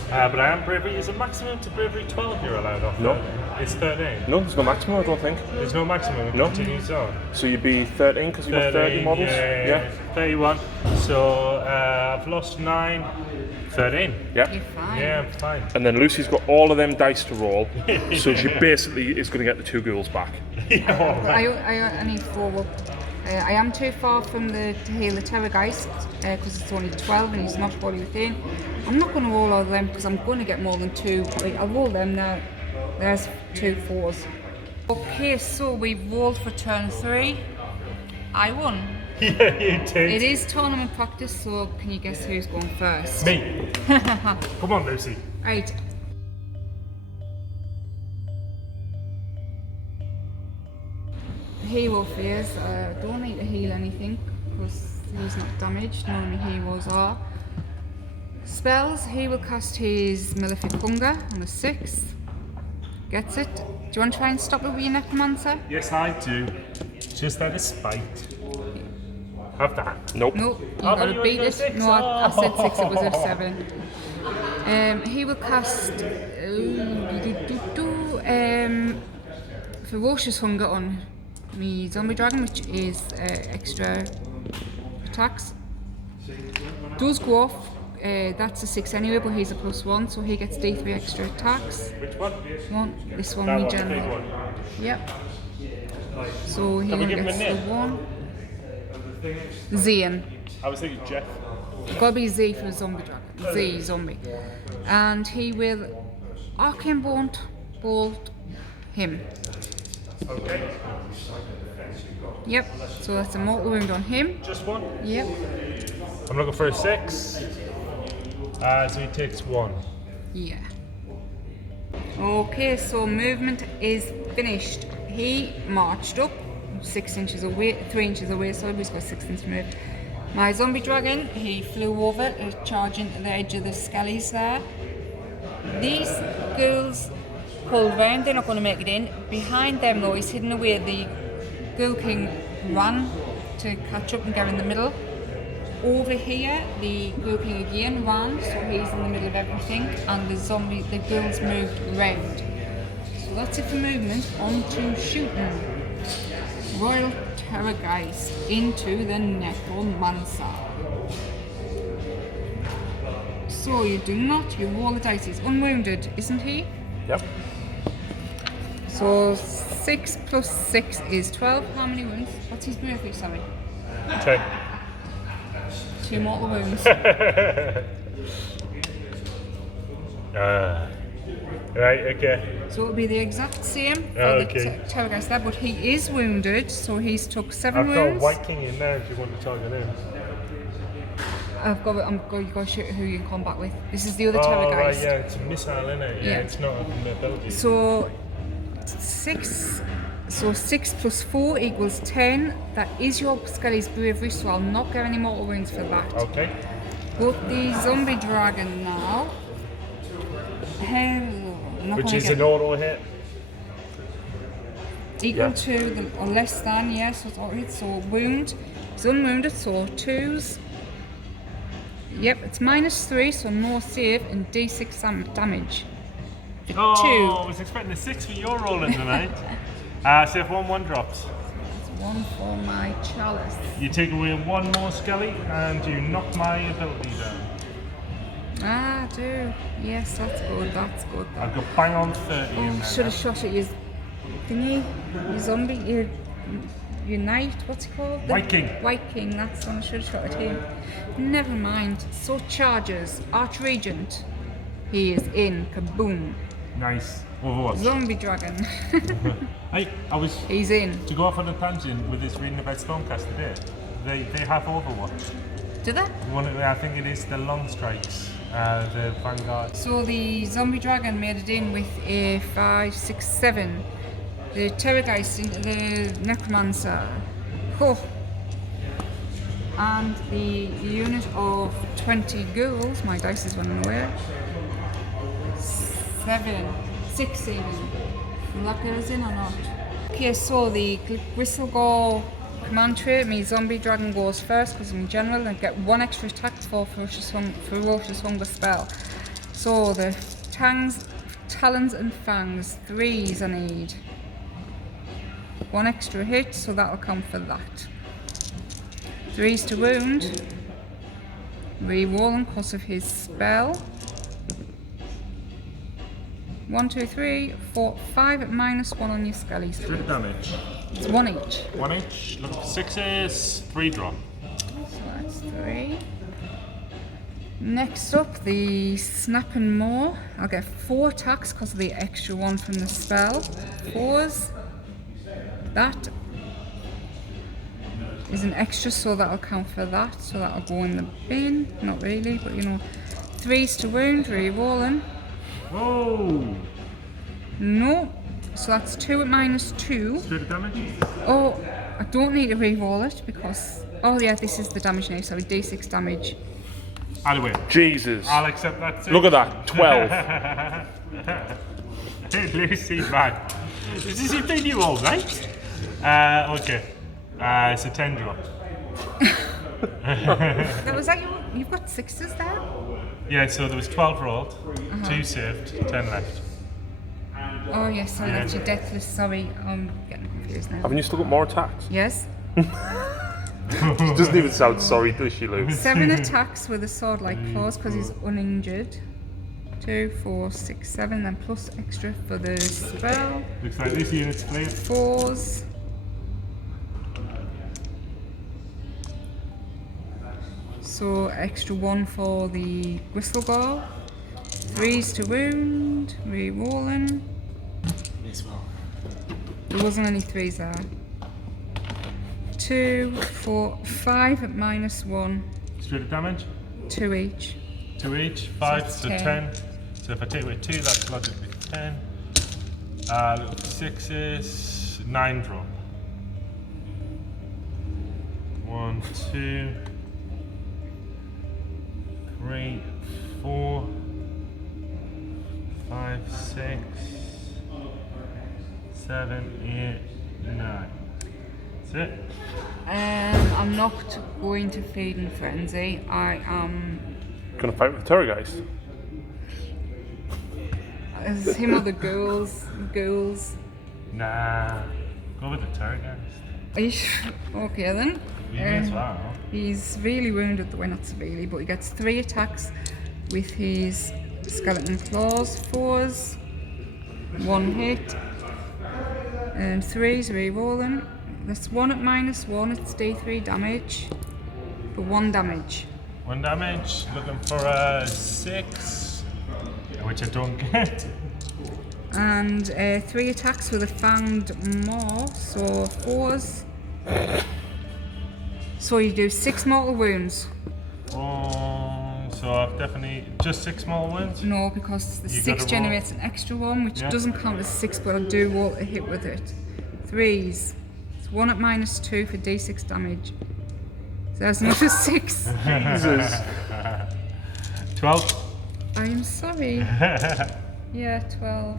but I am bravery. Is it maximum to bravery 12 you're allowed off? No. It's 13. No, there's no maximum, I don't think. There's no maximum, it No. continues on. So you'd be 13 because you've got 30 models? Yeah. 31. So I've lost 9, 13. Yeah. You're fine. Yeah, I'm fine. And then Lucy's got all of them dice to roll, so she basically is going to get the 2 ghouls back. I need 4 up. I am too far from to heal the Terrorgeist because it's only 12 and he's not fully within. I'm not going to roll all of them because I'm going to get more than 2. Wait, I'll roll them now. There's 2 4s. Okay, so we've rolled for turn 3. I won. Yeah, you did. It is tournament practice, so can you guess who's going first? Me. Come on, Lucy. Right. Hero fears. Don't need to heal anything because he's not damaged. No only heroes are. Spells. He will cast his Malefic Hunger on a 6. Gets it. Do you want to try and stop it with your Necromancer? Yes, I do. Just out of spite. Have that. Nope. No, you Oh, gotta you beat went it. for 6? No, I said 6, it was a Oh. 7. He will cast Ferocious Hunger on me Zombie Dragon, which is extra attacks. Does go off, that's a 6 anyway, but he's a +1, so he gets D3 extra attacks. Which one? This one, That me one, the big general. one. Yep. So he Can we give him a gets the name? 1. Zian. I was thinking Jeff. Gotta be Z for zombie dragon. Z zombie. And he will Arcane Bolt him. Okay. Yep. So that's a mortal wound on him. Just one. Yep. I'm looking for a 6. So he takes 1. Yeah. Okay, so movement is finished. He marched up 6 inches away, 3 inches away, so he's got 6 inches to move. My zombie dragon, he flew over to charge into the edge of the skellies there. These ghouls pulled round, they're not going to make it in. Behind them though, he's hidden away. The Ghoul King ran to catch up and get in the middle. Over here, the Ghoul King again ran, so he's in the middle of everything, and the ghouls moved round. So that's it for movement. On to shooting. Royal Terrorgeist into the Necromancer. So you do not, you roll the dice. He's unwounded, isn't he? Yep. So 6 plus 6 is 12. How many wounds? What's his bravery, sorry? 10. 2 mortal wounds. Right, okay. So it'll be the exact same for Okay. the Terrorgeist there, but he is wounded, so he's took 7 I've got a wounds. White King in there if you want to target him. You've got to shoot who you can combat with. This is the other Oh, Terrorgeist. right, yeah, it's a missile, isn't it? Yeah. It's not an ability. So 6 plus 4 equals 10. That is your Skelly's bravery, so I'll not get any mortal wounds for that. Okay. But the zombie dragon now. Which is an auto hit. Equal Yeah. to or less than, yes, it's auto hit. So wound. It's unwounded, so 2s. Yep, it's -3, so no save and D6 damage. Oh, I was expecting a 6 for your rolling tonight. So if 1-1 drops, That's 1 for my chalice. you take away 1 more Skelly and you knock my ability down. Ah, I do. Yes, that's good. That's good. I've got bang on 30 in Oh, there. should have shot at your thingy, your zombie, your knight. What's it called? White King. White King. That's the one I should have shot at him. Never mind. So charges. Archregent. He is in. Kaboom. Nice. Overwatch. Zombie dragon. Hey, I was He's in. to go off on a tangent with this reading about Stormcast today. They have Overwatch. Do they? I think it is the long strikes, the Vanguard. So the zombie dragon made it in with a 5, 6, 7. The Terrorgeist into the Necromancer. Oh. And the unit of 20 ghouls, my dice is running away. 6 even. Will that get us in or not? Okay, so the Whistlegore command trait, me zombie dragon goes first because I'm in general and get 1 extra attack for ferocious hunger spell. So the talons and fangs, 3s I need. 1 extra hit, so that'll come for that. 3s to wound. Rerolling because of his spell. 1, 2, 3, 4, 5 at -1 on your skellies. Good damage. It's 1 each. 1 each. Look for 6s, 3 drop. So that's 3. Next up, the Snap and Maw. I'll get 4 attacks because of the extra 1 from the spell. 4s. That is an extra, so that'll count for that. So that'll go in the bin. Not really, but you know. 3s to wound, re-rolling. Whoa! No. So that's 2 at -2. Straight damage? Oh, I don't need to re-roll it because... Oh yeah, this is the damage now, sorry, D6 damage. Anyway, Jesus. I'll accept that too. Look at that, 12. Hey, Lucy, man. Is this your thing you all right? Okay. It's a 10 drop. Now, was that you've got 6s there? Yeah, so there was 12 rolled, 2 saved, 10 left. Oh yes, sorry, that's your death list, sorry, I'm getting confused now. Haven't you still got more attacks? Yes? She doesn't even sound sorry, does she, Lou? 7 attacks with a sword-like claws because he's uninjured. 2, 4, 6, 7, then plus extra for the spell. Looks like this unit's clear. 4s. So extra 1 for the Whistlegore. 3s to wound, re-rolling. Yes, well. There wasn't any 3s there. 2, 4, 5 at -1. Straight damage? 2 each. 2 each, 5 that's to 10. 10. So if I take away 2, that's logically 10. Little 6s, 9 drop. 1, 2, 3, 4, 5, 6, 7, 8, 9. That's it. I'm not going to feed in frenzy. I am. Gonna fight with the Terrorgeist. It's him or the ghouls. Ghouls. Nah. Go with the Terrorgeist. Are you sure? Okay then. You may as well. He's severely wounded, well not severely, but he gets 3 attacks with his skeleton claws, 4s, 1 hit, and 3s re-rolling. That's 1 at -1, it's D3 damage, for 1 damage. 1 damage, looking for a 6, which I don't get. And 3 attacks with a fanged maw, so 4s. So you do 6 mortal wounds. Oh, so I've definitely just 6 more wounds. No, because the You 6 gotta roll. generates an extra one, which Yeah. doesn't count as 6, but I do roll a hit with it. 3s. It's 1 at -2 for D6 damage. So that's another 6. Jesus. 12. I'm sorry. Yeah, 12.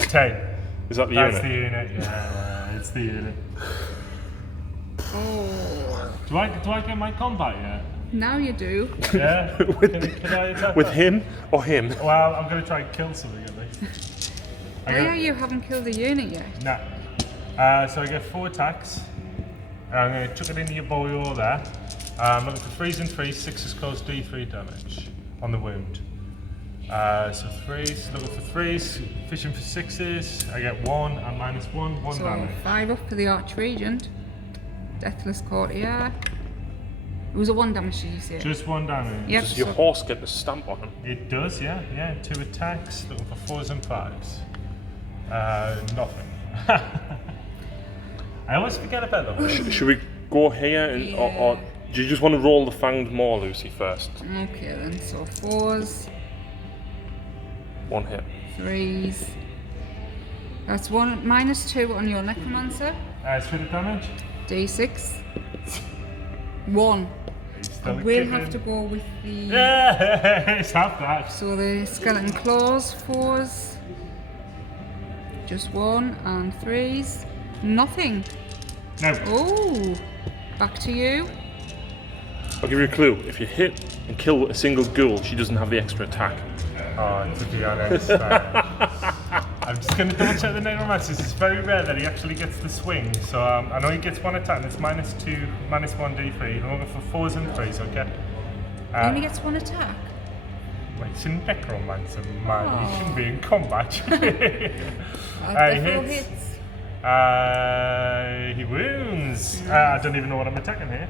10. Is that the That's unit? the unit. Yeah, it's the unit. Oh. Do I get my combat yet? Now you do. Yeah. Can I attack With that? him or him? Well, I'm gonna try and kill something at least. Oh yeah, you haven't killed the unit yet. Nah. So I get 4 attacks. I'm gonna chuck it into your boy all there. I'm looking for 3s and 3s. 6s cause D3 damage on the wound. So 3s, looking for 3s, fishing for 6s. I get 1 and -1, 1 So damage. 5 up for the Archregent. Deathless Courtier. It was a 1 damage, did you say? Just 1 damage. Yep. Does your so- horse get the stamp on him? It does, yeah. 2 attacks, looking for 4s and 5s. Nothing. I always forget about them. Should we go here and, or do you just want to roll the fanged maw, Lucy, first? Okay then, so 4s, 1 hit. 3s. That's 1 -2 on your Necromancer. For the damage, D6. 1. he's I still will kicking. have to go with the. Yes, have that. So the Skeleton Claws, 4s. Just 1 and 3s. Nothing. No. Oh, back to you. I'll give you a clue. If you hit and kill a single ghoul, she doesn't have the extra attack. Oh, to be honest, I'm just going to double check the Necromancers. It's very rare that he actually gets the swing. So I know he gets 1 attack and it's -2, -1 D3. I'm looking for 4s and 3s, okay? He only gets 1 attack. Wait, it's a Necromancer, man. He shouldn't be in combat. After He 4 hits. hits. He wounds. I don't even know what I'm attacking here.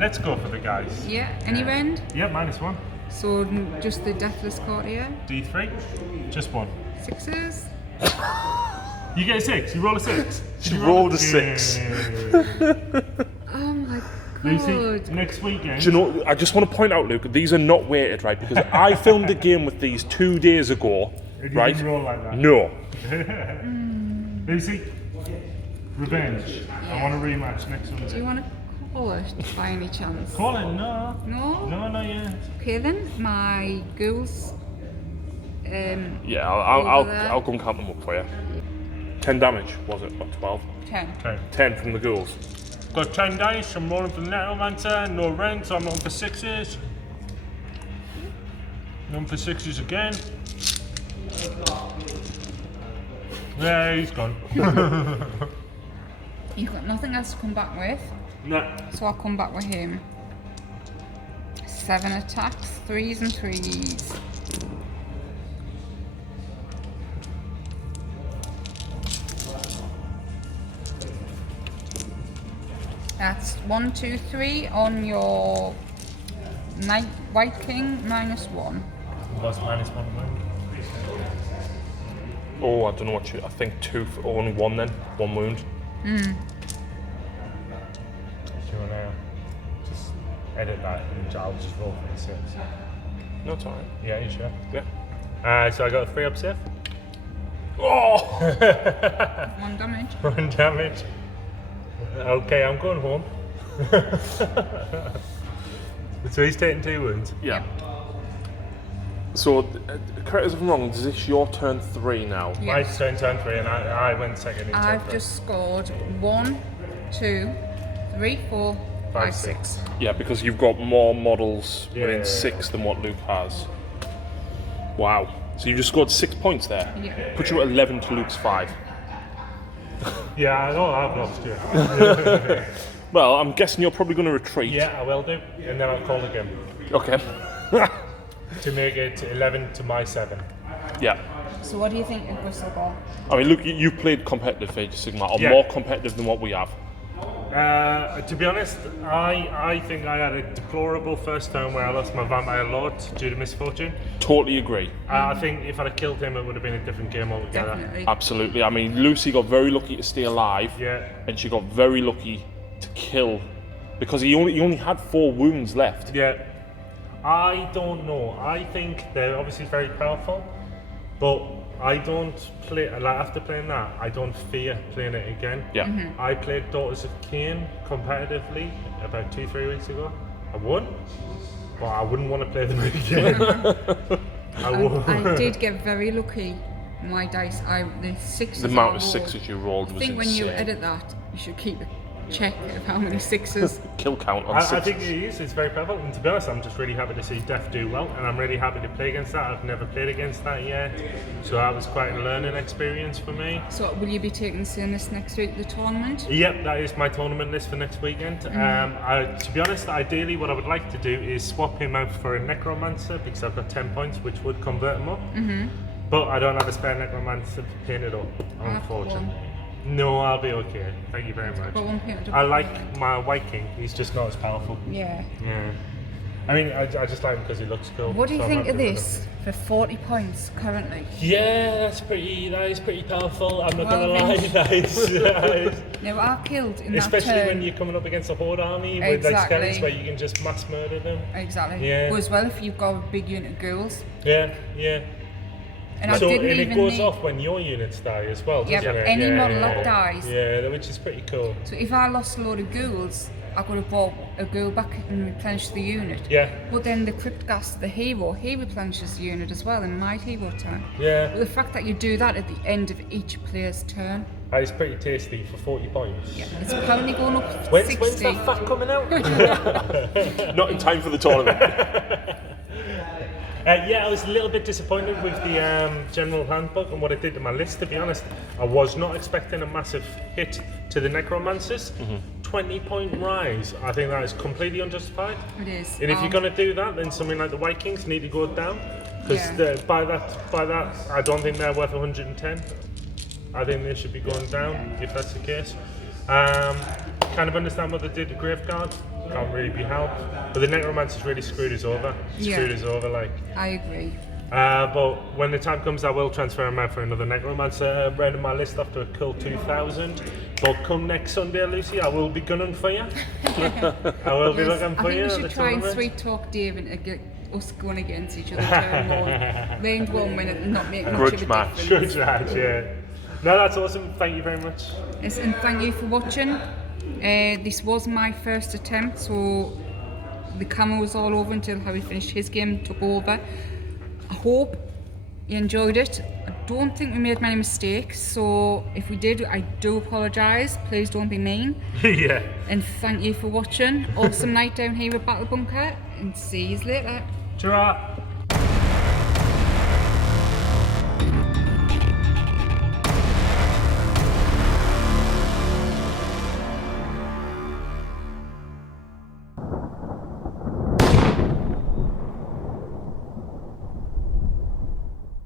Let's go for the guys. Yeah, any rend? Yeah, -1. So just the Deathless Courtier. D3, just 1. 6s. You get a 6. You roll a 6. She rolled a 6. Oh my Lucy, god. next weekend. Do you know, I just want to point out, Luke, these are not weighted, right? Because I filmed a game with these 2 days ago, You right? didn't roll like that. No. Lucy, revenge. I want a rematch next Do you Sunday. want to call it by any chance? Call it, no. No? No, not yet. Okay then, my ghouls. Yeah, Over there. I'll go and count them up for you. 10 damage, was it? What, 12? 10. Okay. 10 from the ghouls. Got 10 dice, I'm rolling for the Necromancer, no rent, so I'm rolling for 6s. Rolling for 6s again. Yeah, he's gone. You've got nothing else to come back with, No. so I'll come back with him. 7 attacks, 3s and 3s. That's 1, 2, 3 on your White King, -1. Was -1 wound. Oh, I don't know what you... I think 2 for only 1 then. 1 wound. Do you want to just edit that and I'll just roll for the 6? No, it's alright. Yeah, you sure? Yeah. So I got a 3 up safe. Oh! 1 damage. 1 damage. Okay, I'm going home. So he's taking 2 wounds. Yeah. So, correct us if I'm wrong, is this your turn 3 now? Yeah. My turn 3, and I went second in turn I've 3. just scored 1, 2, 3, 4, 5, 6. Yeah, because you've got more models within Yeah. 6 than what Luke has. Wow. So you just scored 6 points there? Yeah. Put you at 11 to Luke's 5. Yeah, I know I've lost you. Well, I'm guessing you're probably going to retreat. Yeah, I will do, and then I'll call again Okay. to make it 11 to my 7. Yeah. So what do you think of Bristol Ball? I mean, look, you played competitive Age of Sigmar, or Yeah. more competitive than what we have. To be honest, I think I had a deplorable first turn where I lost my Vampire Lord due to misfortune. Totally agree. I think if I'd have killed him, it would have been a different game altogether. Definitely. Absolutely. I mean, Lucy got very lucky to stay alive, Yeah. and she got very lucky to kill, because he only had 4 wounds left. Yeah. I don't know. I think they're obviously very powerful, but I don't play, like after playing that, I don't fear playing it again. Yeah. I played Daughters of Cain competitively about 2-3 weeks ago. I won, but I wouldn't want to play them again. I did get very lucky. My dice, the 6s. The amount of I rolled. 6s you rolled I was think when insane. you edit that, you should keep a check of how many 6s. Kill count on I 6s. think it is. It's very powerful. And to be honest, I'm just really happy to see Def do well, and I'm really happy to play against that. I've never played against that yet, so that was quite a learning experience for me. So will you be taking the same this next week, the tournament? Yep, that is my tournament list for next weekend. To be honest, ideally what I would like to do is swap him out for a Necromancer because I've got 10 points which would convert him up. But I don't have a spare Necromancer to paint it up, I've got unfortunately. one. No, I'll be okay. Thank you very much. Got one painted up. I like my White King, he's just not as powerful. Yeah. Yeah. I mean, I just like him because he looks cool. What do you so I'm think happy of with this for 40 points currently? him. Yeah, that is pretty powerful. I'm not Well, gonna lie, Vince. that is Now, I killed in especially that turn. when you're coming up against a horde army with like Exactly. skeletons where you can just mass murder them. Exactly. Yeah. Well, as well, if you've got a big unit of ghouls. Yeah, yeah. And So I didn't and even it goes need... off when your units die as well, Yeah, doesn't it? any model that dies. Yeah, which is pretty cool. So if I lost a load of ghouls, I could have bought a ghoul back and replenished the unit. Yeah, But then the Cryptghast, the hero, he replenishes the unit as well in my hero turn. yeah. But the fact that you do that at the end of each player's turn, That is pretty tasty for 40 points. yeah, it's apparently going up to When's 60. that fat coming out? Not in time for the tournament. Yeah, I was a little bit disappointed with the general handbook and what it did to my list, to be honest. I was not expecting a massive hit to the Necromancers. 20-point rise, I think that is completely unjustified. It is. And if you're going to do that, then something like the Vikings need to go down. Because Yeah. by that, I don't think they're worth 110. I think they should be going down, if that's the case. Kind of understand what they did to Graveguard. Can't really be helped. But the Necromancers really screwed us over. Yeah. Screwed us over, like. I agree. But when the time comes, I will transfer him out for another Necromancer. Rounding my list off to a cool 2,000. But come next Sunday, Lucy, I will be gunning for you. I will be looking I for think you we at the should try and tournament. sweet talk Dave into get us going against each other. Turn one, range 1 minute and not make much Grudge of a match. difference. Good match, yeah. No, that's awesome. Thank you very much. Yes, and thank you for watching. This was my first attempt, so the camera was all over until Harry finished his game, took over. I hope you enjoyed it. I don't think we made many mistakes, so if we did, I do apologise. Please don't be mean. Yeah. And thank you for watching. Awesome night down here at Battle Bunker, and see you later. Ta-ra.